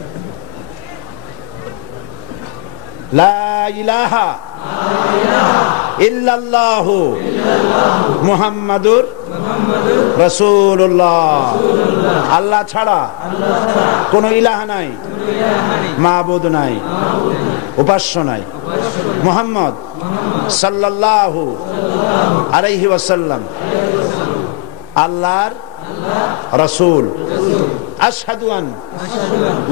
লা ইলাহা ইল্লাল্লাহু মুহাম্মাদুর রাসূলুল্লাহ। আল্লাহ ছাড়া কোন ইলাহ নাই, মাবুদ নাই, উপাস্য নাই। মুহাম্মদ সাল্লাল্লাহু আলাইহি ওয়াসাল্লাম আল্লাহর রাসূল। আশহাদু আন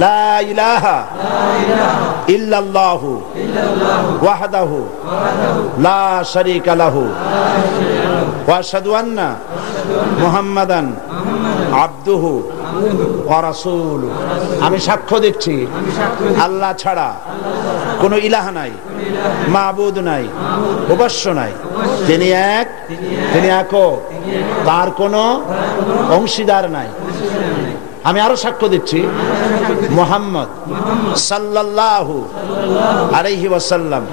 লা ইলাহা ইল্লাল্লাহু ওয়াহদাহু লা শারীকা লাহু ওয়া আশহাদু আন্না মুহাম্মাদান আবদুহু ওয়া রাসূলুহু। আমি সাক্ষ্য দিচ্ছি, আল্লাহ ছাড়া কোনো ইলাহ নাই, মাবুদ নাই, উপাস্য নাই। তিনি এক, তিনি একক, তার কোনো অংশীদার নাই। আমি আরো সাক্ষ্য দিচ্ছি, মুহাম্মদ সাল্লাল্লাহু আলাইহি ওয়াসাল্লাম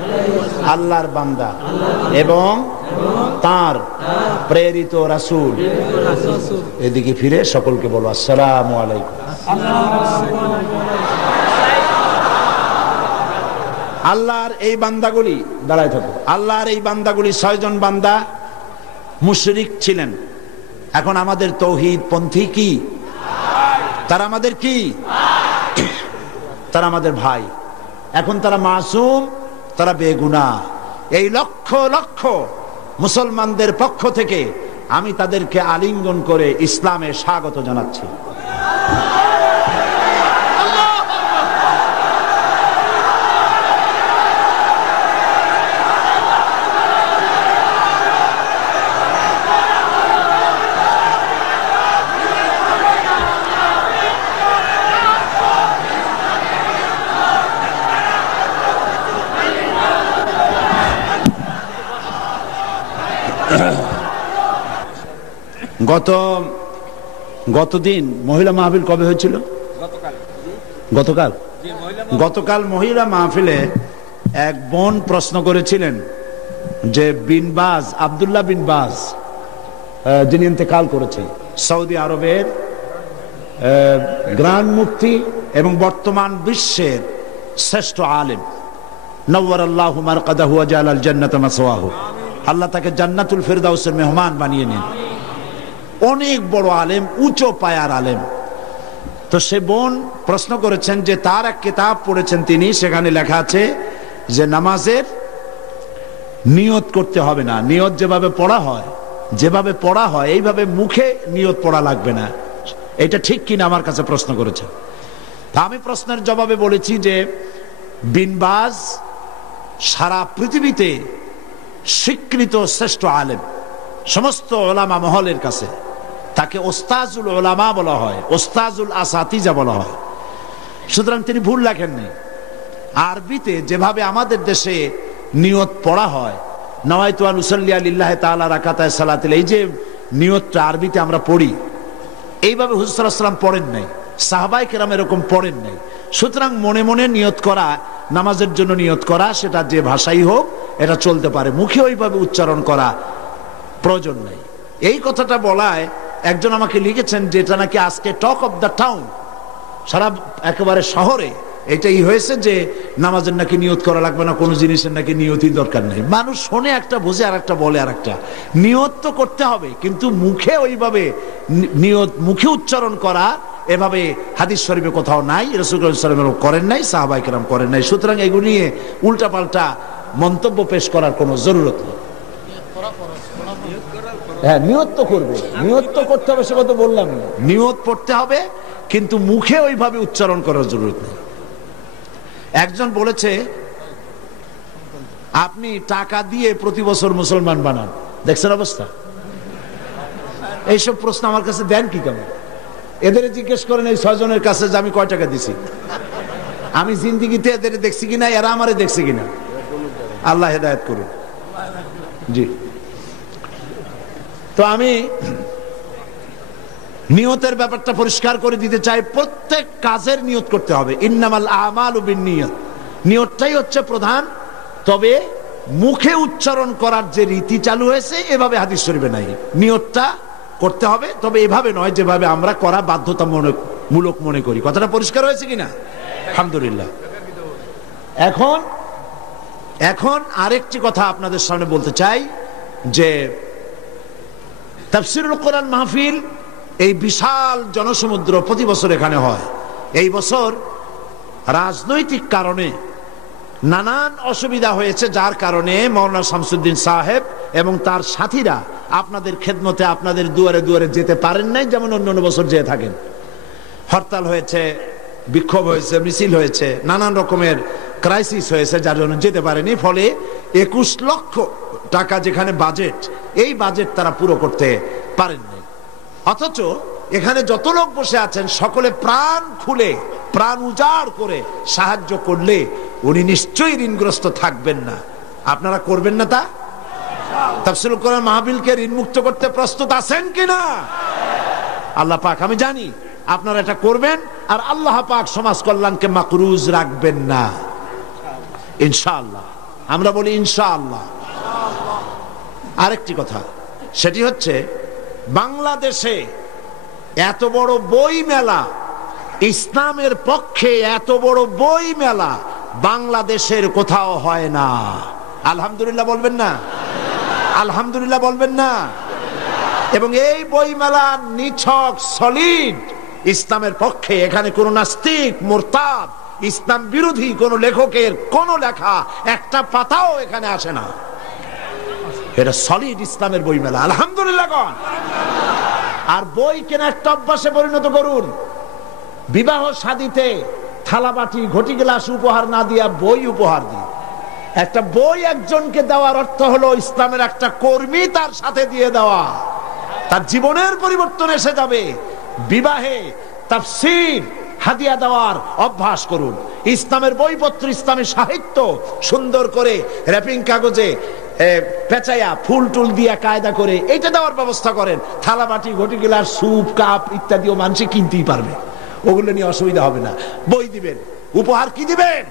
আল্লাহর বান্দা এবং তার প্রেরিত রাসূল। এদিকে ফিরে সকলকে বলো আসসালামু আলাইকুম। আল্লাহর এই বান্দাগুলি, দাঁড়ায় থাকো, আল্লাহর এই বান্দাগুলি 6 জন বান্দা মুশরিক ছিলেন। এখন আমাদের তৌহিদ পন্থী কি? তারা আমাদের কি? তারা আমাদের ভাই। এখন তারা মাসুম, তারা বেগুনাহ। এই লক্ষ লক্ষ মুসলমানদের পক্ষ থেকে আমি তাদেরকে আলিঙ্গন করে ইসলামে স্বাগত জানাচ্ছি। গতদিন মহিলা মাহফিল কবে হয়েছিল? গতকাল মহিলা মাহফিলে এক বোন প্রশ্ন করেছিলেন যে বিন বাজ, আব্দুল্লাহ বিন বাজ যিনি ইন্তেকাল করেছেন, সৌদি আরবের গ্রান্ড মুফতি এবং বর্তমান বিশ্বের শ্রেষ্ঠ আলেম, নওয়ারাল্লাহু মারকাদাহু ওয়া জাআলাল জান্নাতা মাসওয়াহু, আল্লাহ তাকে জান্নাতুল ফেরদাউসের মেহমান বানিয়ে নেন। অনেক বড় আলেম, উঁচু পায়ার আলেম। তো সে বোন প্রশ্ন করেছেন যে তার এক কিতাব পড়েছেন তিনি, সেখানে লেখা আছে যে নামাজের নিয়ত করতে হবে না, নিয়ত যেভাবে পড়া হয় এইভাবে মুখে নিয়ত পড়া লাগবে না। এটা ঠিক কিনা আমার কাছে প্রশ্ন করেছে। তা আমি প্রশ্নের জবাবে বলেছি যে বিন বাজ সারা পৃথিবীতে স্বীকৃত শ্রেষ্ঠ আলেম, সমস্ত ওলামা মহলের কাছে তাকে ওস্তাজুল ওলামা বলা হয়, ওস্তাজুল আসাতিজা বলা হয়। সুতরাং তিনি ভুল লেখেননি। আরবিতে যেভাবে আমাদের দেশে নিয়ত পড়া হয়, নওয়াইতু আন উসাল্লি লিল্লাহি তাআলা রাকাতায় সালাতিল, এই যে নিয়তটা আরবিতে আমরা পড়ি, এইভাবে হুজুর সাল্লাল্লাহু আলাইহি ওয়াসাল্লাম পড়েন নাই, সাহাবায়ে কেরাম এরকম পড়েন নাই। সুতরাং মনে মনে নিয়ত করা, নামাজের জন্য নিয়ত করা, সেটা যে ভাষাই হোক এটা চলতে পারে, মুখে ওইভাবে উচ্চারণ করা প্রয়োজন নেই। এই কথাটা বলায় একজন আমাকে লিখেছেন যে এটা নাকি আজকে টক অফ দ্য টাউন, সারা একেবারে শহরে এটাই হয়েছে যে নামাজের নাকি নিয়ত করা লাগবে না, কোনো জিনিসের নাকি নিয়তই দরকার নেই। মানুষ শোনে একটা, বুঝে আর একটা, বলে আর একটা। নিয়ত তো করতে হবে, কিন্তু মুখে ওইভাবে নিয়ত মুখে উচ্চারণ করা এভাবে হাদিস শরীফে কোথাও নাই, রাসূল সাল্লাল্লাহু আলাইহি ওয়াসাল্লাম করেন নাই, সাহাবায়ে কেরাম করেন নাই। সুতরাং এগুলো নিয়ে উল্টাপাল্টা মন্তব্য পেশ করার কোনো জরুরত নেই। হ্যাঁ, নিয়ত তো করবে, নিয়ত তো করতে হবে, সে কথা বললাম না। নিয়ত পড়তে হবে, কিন্তু মুখে ওইভাবে উচ্চারণ করার জরুরত নেই। একজন বলেছে আপনি টাকা দিয়ে প্রতি বছর মুসলমান বানান, দেখছেন অবস্থা? এইসব প্রশ্ন আমার কাছে দেন কি কেমন? এদের জিজ্ঞেস করেন এই 6 জনের কাছে যে আমি কয় টাকা দিছি, আমি জিন্দিগিতে এদের দেখছি কিনা, এরা আমারে দেখছে কিনা। আল্লাহ হেদায়েত করুন। জি, তো আমি নিয়তের ব্যাপারটা পরিষ্কার করে দিতে চাই। প্রত্যেক কাজের নিয়ত করতে হবে। ইন্নামাল আমালু বিন্নিয়াত, নিয়তটাই হচ্ছে প্রধান। তবে মুখে উচ্চারণ করার যে রীতি চালু হয়েছে, এভাবে হাদিস শরীফে নাই। নিয়তটা করতে হবে, তবে এভাবে নয় যেভাবে আমরা করা বাধ্যতামূলক মনে করি। কথাটা পরিষ্কার হয়েছে কিনা? আলহামদুলিল্লাহ। এখন আরেকটি কথা আপনাদের সামনে বলতে চাই যে তাফসীরুল কোরআন মাহফিল, এই বিশাল জনসমুদ্র প্রতি বছর এখানে হয়। এই বছর রাজনৈতিক কারণে নানান অসুবিধা হয়েছে, যার কারণে মাওলানা শামসুদ্দিন সাহেব এবং তার সাথীরা আপনাদের খেদমতে, আপনাদের দুয়ারে দুয়ারে যেতে পারেন নাই, যেমন অন্যান্য বছর যেয়ে থাকেন। হরতাল হয়েছে, বিক্ষোভ হয়েছে, মিছিল হয়েছে, নানান রকমের ক্রাইসিস হয়েছে, যার জন্য যেতে পারেনি। ফলে 21 লক্ষ টাকা যেখানে বাজেট, এই বাজেট তারা পুরো করতে পারেন নাই। অথচ এখানে যত লোক বসে আছেন সকলে প্রাণ খুলে, প্রাণ উজাড় করে সাহায্য করলে উনি নিশ্চয়ই ঋণগ্রস্ত থাকবেন না। আপনারা করবেন না তা? তাফসীরুল কোরআন মাহফিলকে ঋণ মুক্ত করতে প্রস্তুত আছেন কিনা? আল্লাহ পাক, আমি জানি আপনারা এটা করবেন, আর আল্লাহ পাক সমাজ কল্যাণকে মাকরুজ রাখবেন না, ইনশাআল্লাহ। আমরা বলি ইনশাআল্লাহ। আরেকটি কথা, সেটি হচ্ছে বাংলাদেশে এত বড় বই মেলা, ইসলামের পক্ষে এত বড় বই মেলা বাংলাদেশের কোথাও হয় না। আলহামদুলিল্লাহ বলবেন না? আলহামদুলিল্লাহ বলবেন না? এবং এই বই মেলা নিছক সলিড ইসলামের পক্ষে। এখানে কোন নাস্তিক, মুরতাদ, ইসলাম বিরোধী কোন লেখকের কোন লেখা একটা পাতাও এখানে আসে না। এটা সলিড ইসলামের বই মেলা। আলহামদুলিল্লাহ গণ। আর বই কেনা একটা অভ্যাসে পরিণত করুন। বিবাহ শাদীতে থালাবাটি, ঘটি গ্লাস উপহার না দিয়া বই উপহার দিন। একটা বই একজনকে দেওয়ার অর্থ হলো ইসলামের একটা কর্মী তার সাথে দিয়ে দেওয়া, তার জীবনের পরিবর্তন এসে যাবে। বিবাহে তাফসীর হাদিয়া দেওয়ার অভ্যাস করুন। ইসলামের বইপত্র, ইসলামী সাহিত্য সুন্দর করে র্যাপিং কাগজে পেঁচাইয়া ফুল টুল দিয়া কায়দা করে এইটা দেওয়ার ব্যবস্থা করেন। থালাবাটি, ঘটি গ্লাস, স্যুপ, কাপ ইত্যাদিও মানুষ কিনতেই পারবে, ওগুলো নিয়ে অসুবিধা হবে না। বই দিবেন, উপহার কি দিবেন?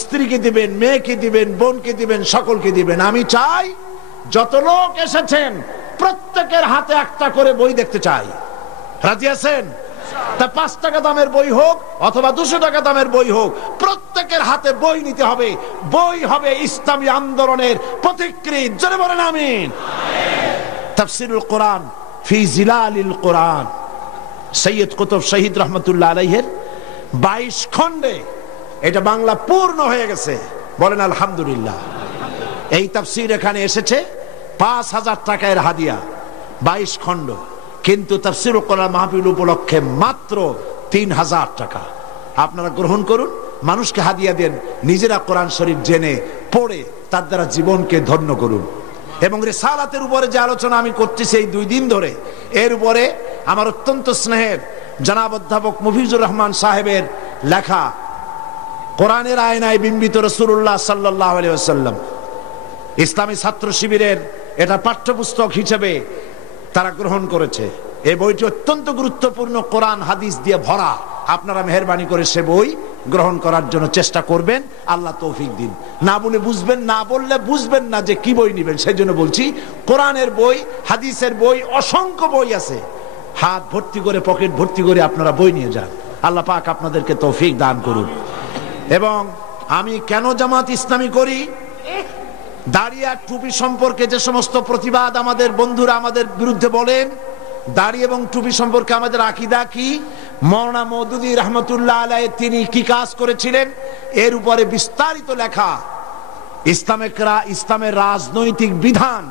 স্ত্রীকে দিবেন, মেয়েকে দিবেন, বোনকে দিবেন, সকলকে দিবেন। আমি চাই যত লোক এসেছেন প্রত্যেকের হাতে একটা করে বই দেখতে চাই। রাজি আছেন? তা 5 টাকা দামের বই হোক অথবা 200 টাকা দামের বই হোক, প্রত্যেকের হাতে বই নিতে হবে। বই হবে ইসলামী আন্দোলনের প্রতিকৃত। জোরে বলেন আমিন। তাফসীরুল কোরআন ফি জিলালিল কোরআন, সৈয়দ কুতুব শহীদ রহমতুল্লাহ আলাইহির 22 খণ্ডে এটা বাংলা পূর্ণ হয়ে গেছে। বলেন আলহামদুলিল্লাহ। এই তাফসীর এখানে এসেছে 5000 টাকার হাদিয়া, 22 খণ্ড। কিন্তু তাফসীরুল কোরআন মাহফিল উপলক্ষে মাত্র 3000 টাকা। আপনারা গ্রহণ করুন, মানুষকে হাদিয়া দেন, নিজেরা কোরআন শরীফ জেনে পড়ে তার দ্বারা জীবনকে ধন্য করুন। এবং রিসালাতের উপরে যে আলোচনা আমি করতেছি এই 2 দিন ধরে, এর উপরে আমার অত্যন্ত স্নেহের জনাব অধ্যাপক মফিজুর রহমান সাহেবের লেখা কোরআনের আয়নায় বিম্বিত রাসূলুল্লাহ সাল্লাল্লাহু আলাইহি ওয়াসাল্লাম, ইসলামী ছাত্র শিবিরের এটা পাঠ্যপুস্তক হিসেবে তারা গ্রহণ করেছে। এই বইটি অত্যন্ত গুরুত্বপূর্ণ, কোরআন হাদিস দিয়ে ভরা। আপনারা মেহেরবানি করে সে বই গ্রহণ করার জন্য চেষ্টা করবেন, আল্লাহ তৌফিক দিন। না বলে বুঝবেন, না বললে বুঝবেন না যে কি বই নেবেন। সেই জন্য বলছি, কোরআনের বই, হাদিসের বই, অসংখ্য বই আছে। হাত ভর্তি করে, পকেট ভর্তি করে আপনারা বই নিয়ে যান। আল্লাহ পাক আপনাদেরকে তৌফিক দান করুন। এবং আমি কেন জামাত ইসলামী করি, দাড়ি আর টুপি সম্পর্কে যে সমস্ত প্রতিবাদ আমাদের বন্ধুরা আমাদের বিরুদ্ধে বলেন, দাড়ি এবং টুপি সম্পর্কে আমাদের আকীদা কি, মাওলানা মওদুদী রহমতুল্লাহ আলাইহি তিনি কি কাজ করেছিলেন, এর উপরে বিস্তারিত লেখা ইসলামের রাজনৈতিক বিধান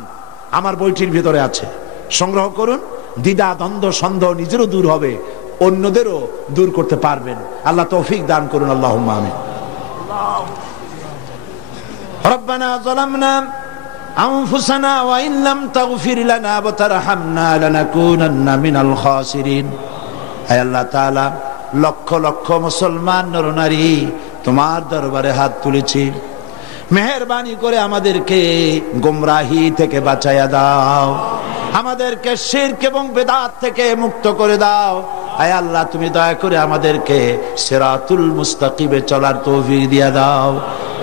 আমার বইটির ভিতরে আছে। সংগ্রহ করুন। দ্বিধা, দ্বন্দ্ব, সন্দেহ নিজেরও দূর হবে, অন্যদেরও দূর করতে পারবেন। আল্লাহ তৌফিক দান করুন। আল্লাহুম্মা আমিন। রব্বানা যালামনা আনফুসানা ওয়া ইন লাম তাগফির লানা ওয়া তারহামনা লানাকুনান্না মিনাল খাসিরিন। হে আল্লাহ তাআলা, লক্ষ লক্ষ মুসলমান নরনারী তোমার দরবারে হাত তুলেছি, মেহেরবানি করে আমাদেরকে গোমরাহি থেকে বাঁচাইয়া দাও, আমাদেরকে শিরক এবং বিদআত থেকে মুক্ত করে দাও। হে আল্লাহ, তুমি দয়া করে আমাদেরকে সিরাতুল মুস্তাকিমে চলার তৌফিক দিয়া দাও।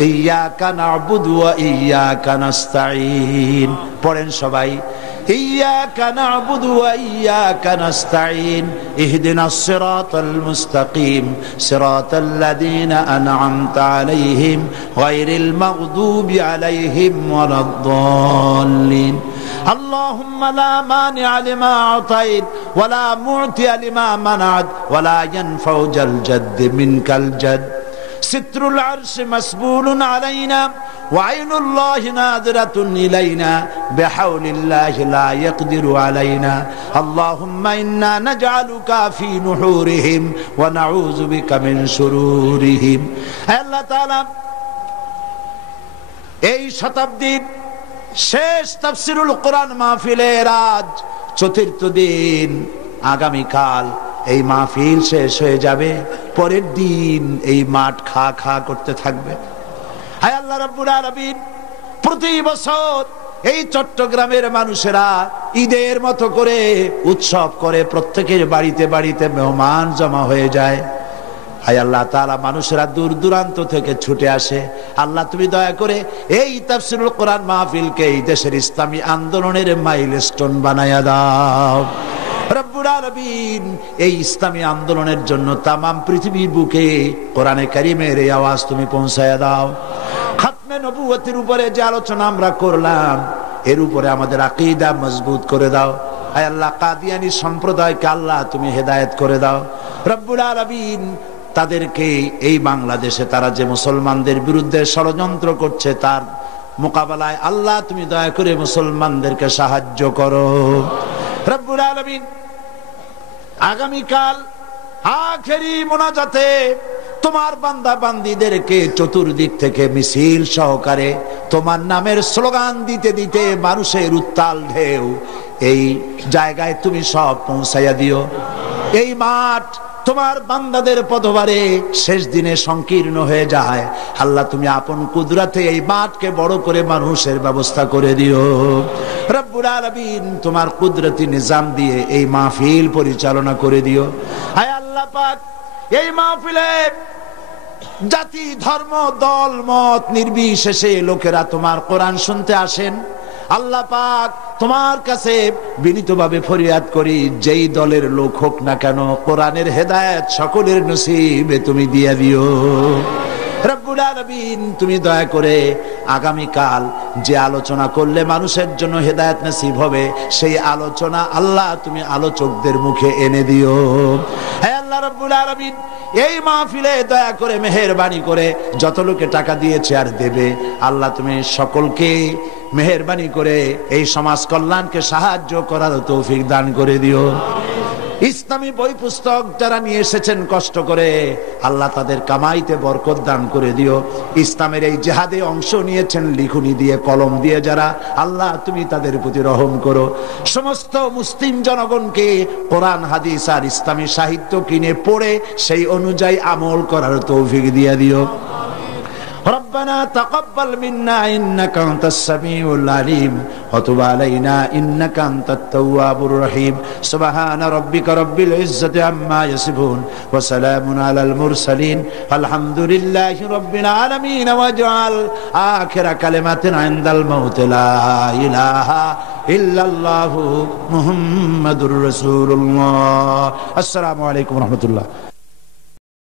ইয়্যাকা না'বুদু ওয়া ইয়্যাকা নাস্তাঈন। পড়েন সবাই, ইয়্যাকা না'বুদু ওয়া ইয়্যাকা নাস্তাঈন, ইহদিনাস সিরাতাল মুস্তাকিম, সিরাতাল লাযীনা আন'আমতা আলাইহিম গায়রিল মাগদুবি আলাইহিম ওয়ালাদ-দাল্লিন। আল্লাহুম্মা লা মানি'a লিমা আ'তাইত ওয়া লা মু'তিয়া লিমা মানা'ত ওয়া লা ইয়ানফা'ু জাল জাদ্দি মিনকাল জাদ। সিতরুল আরশি মাসবুলুন আলাইনা ওয়া আইনুল্লাহি নাযিরাতুন ইলাইনা বিহাউলিল্লাহি লা ইয়াকদিরু আলাইনা। আল্লাহুম্মা ইন্না নাজআলুকা ফি নুহুরিহিম ওয়া নাউযু বিকা মিন শুরুরিহিম। আল্লাহ তাআলা, এই শতাব্দীর শেষ তাফসীরুল কোরআন মাহফিলের আজ ৪র্থ দিন। আগামীকাল এই মাহফিল শেষ হয়ে যাবে, পরের দিন এই মাঠ খা খা করতে থাকবে। হায় আল্লাহ রাব্বুল আলামিন, প্রতি বছর এই চট্টগ্রামের মানুষেরা ঈদের মতো করে উৎসব করে, প্রত্যেকের বাড়িতে বাড়িতে মেহমান জমা হয়ে যায়। হায় আল্লাহ তাআলা, মানুষেরা দূর দূরান্ত থেকে ছুটে আসে। আল্লাহ, তুমি দয়া করে এই তাফসীরুল কোরআন মাহফিলকে এই দেশের ইসলামী আন্দোলনের মাইলস্টোন বানায়া দাও রব্বুল আলামিন। এই ইসলামী আন্দোলনের জন্য তামাম পৃথিবীর বুকে কোরআনে কারীমের এই আওয়াজ তুমি পৌঁছায়া দাও। খাতমে নবুয়তের উপরে যে আলোচনা আমরা করলাম, এর উপরে আমাদের আকীদা মজবুত করে দাও। হায় আল্লাহ, কাদিয়ানী সম্প্রদায়কে আল্লাহ তুমি হেদায়েত করে দাও রব্বুল আলামিন। তাদেরকে এই বাংলাদেশে তারা যে মুসলমানদের বিরুদ্ধে ষড়যন্ত্র করছে, তার মোকাবেলায় আল্লাহ তুমি দয়া করে মুসলমানদেরকে সাহায্য করো রব্বুল আলামিন। আগামীকাল আখেরি মোনাজাতে তোমার বান্দা বান্দীদেরকে চতুর্দিক থেকে মিছিল সহকারে তোমার নামের স্লোগান দিতে দিতে মানুষের উত্তাল ঢেউ এই জায়গায় তুমি সব পৌঁছাইয়া দিও। এই মাঠ তোমার বান্দাদের পদভারে শেষ দিনে সংকীর্ণ হয়ে যায়। আল্লাহ, তুমি আপন কুদরতে এই মাঠকে বড় করে মানুষের ব্যবস্থা করে দিও রব্বুল আলামিন। তোমার কুদরতি নিজাম দিয়ে এই মাহফিল পরিচালনা করে দিও। হায় আল্লাহ পাক, এই মাহফিলে জাতি, ধর্ম, দল, মত নির্বিশেষে লোকেরা তোমার কোরআন শুনতে আসেন। আল্লাহ পাক তোমার কাছে বিনীতভাবে ফরিয়াদ করি, যেই দলের লোক হোক না কেন, কোরআনের হেদায়েত সকলের নসিবে তুমি দিয়ে দিও রব্বুল আলামিন। তুমি দয়া করে আগামীকাল যে আলোচনা করলে মানুষের জন্য হেদায়েত নসিব হবে, সেই আলোচনা আল্লাহ তুমি আলোচকদের মুখে এনে দিও। হে আল্লাহ রব্বুল আলামিন, এই মাহফিলে দয়া করে মেহেরবানি করে যত লোকে টাকা দিয়েছে আর দেবে, আল্লাহ তুমি সকলকে মেহেরবানি করে এই সমাজ কল্যাণকে সাহায্য করার তৌফিক দান করে দিও। ইসলামী বই পুস্তক যারা নিয়ে এসেছেন কষ্ট করে, আল্লাহ তাদের কামাইতে বরকত দান করে দিও। ইসলামের এই জিহাদে অংশ নিয়েছেন লিখুনি দিয়ে, কলম দিয়ে যারা, আল্লাহ তুমি তাদের প্রতি রহম করো। সমস্ত মুসলিম জনগণকে কোরআন হাদিস আর ইসলামী সাহিত্য কিনে পড়ে সেই অনুযায়ী আমল করার তৌফিক দিয়ে দিও। ربنا تقبل منا إنك أنت السميع العليم وتب علينا إنك أنت التواب الرحيم سبحان ربك رب العزة عما يصفون وسلام على المرسلين والحمد لله رب العالمين واجعل آخر كلمة عند الموت لا إله إلا الله محمد رسول الله. السلام عليكم ورحمة الله.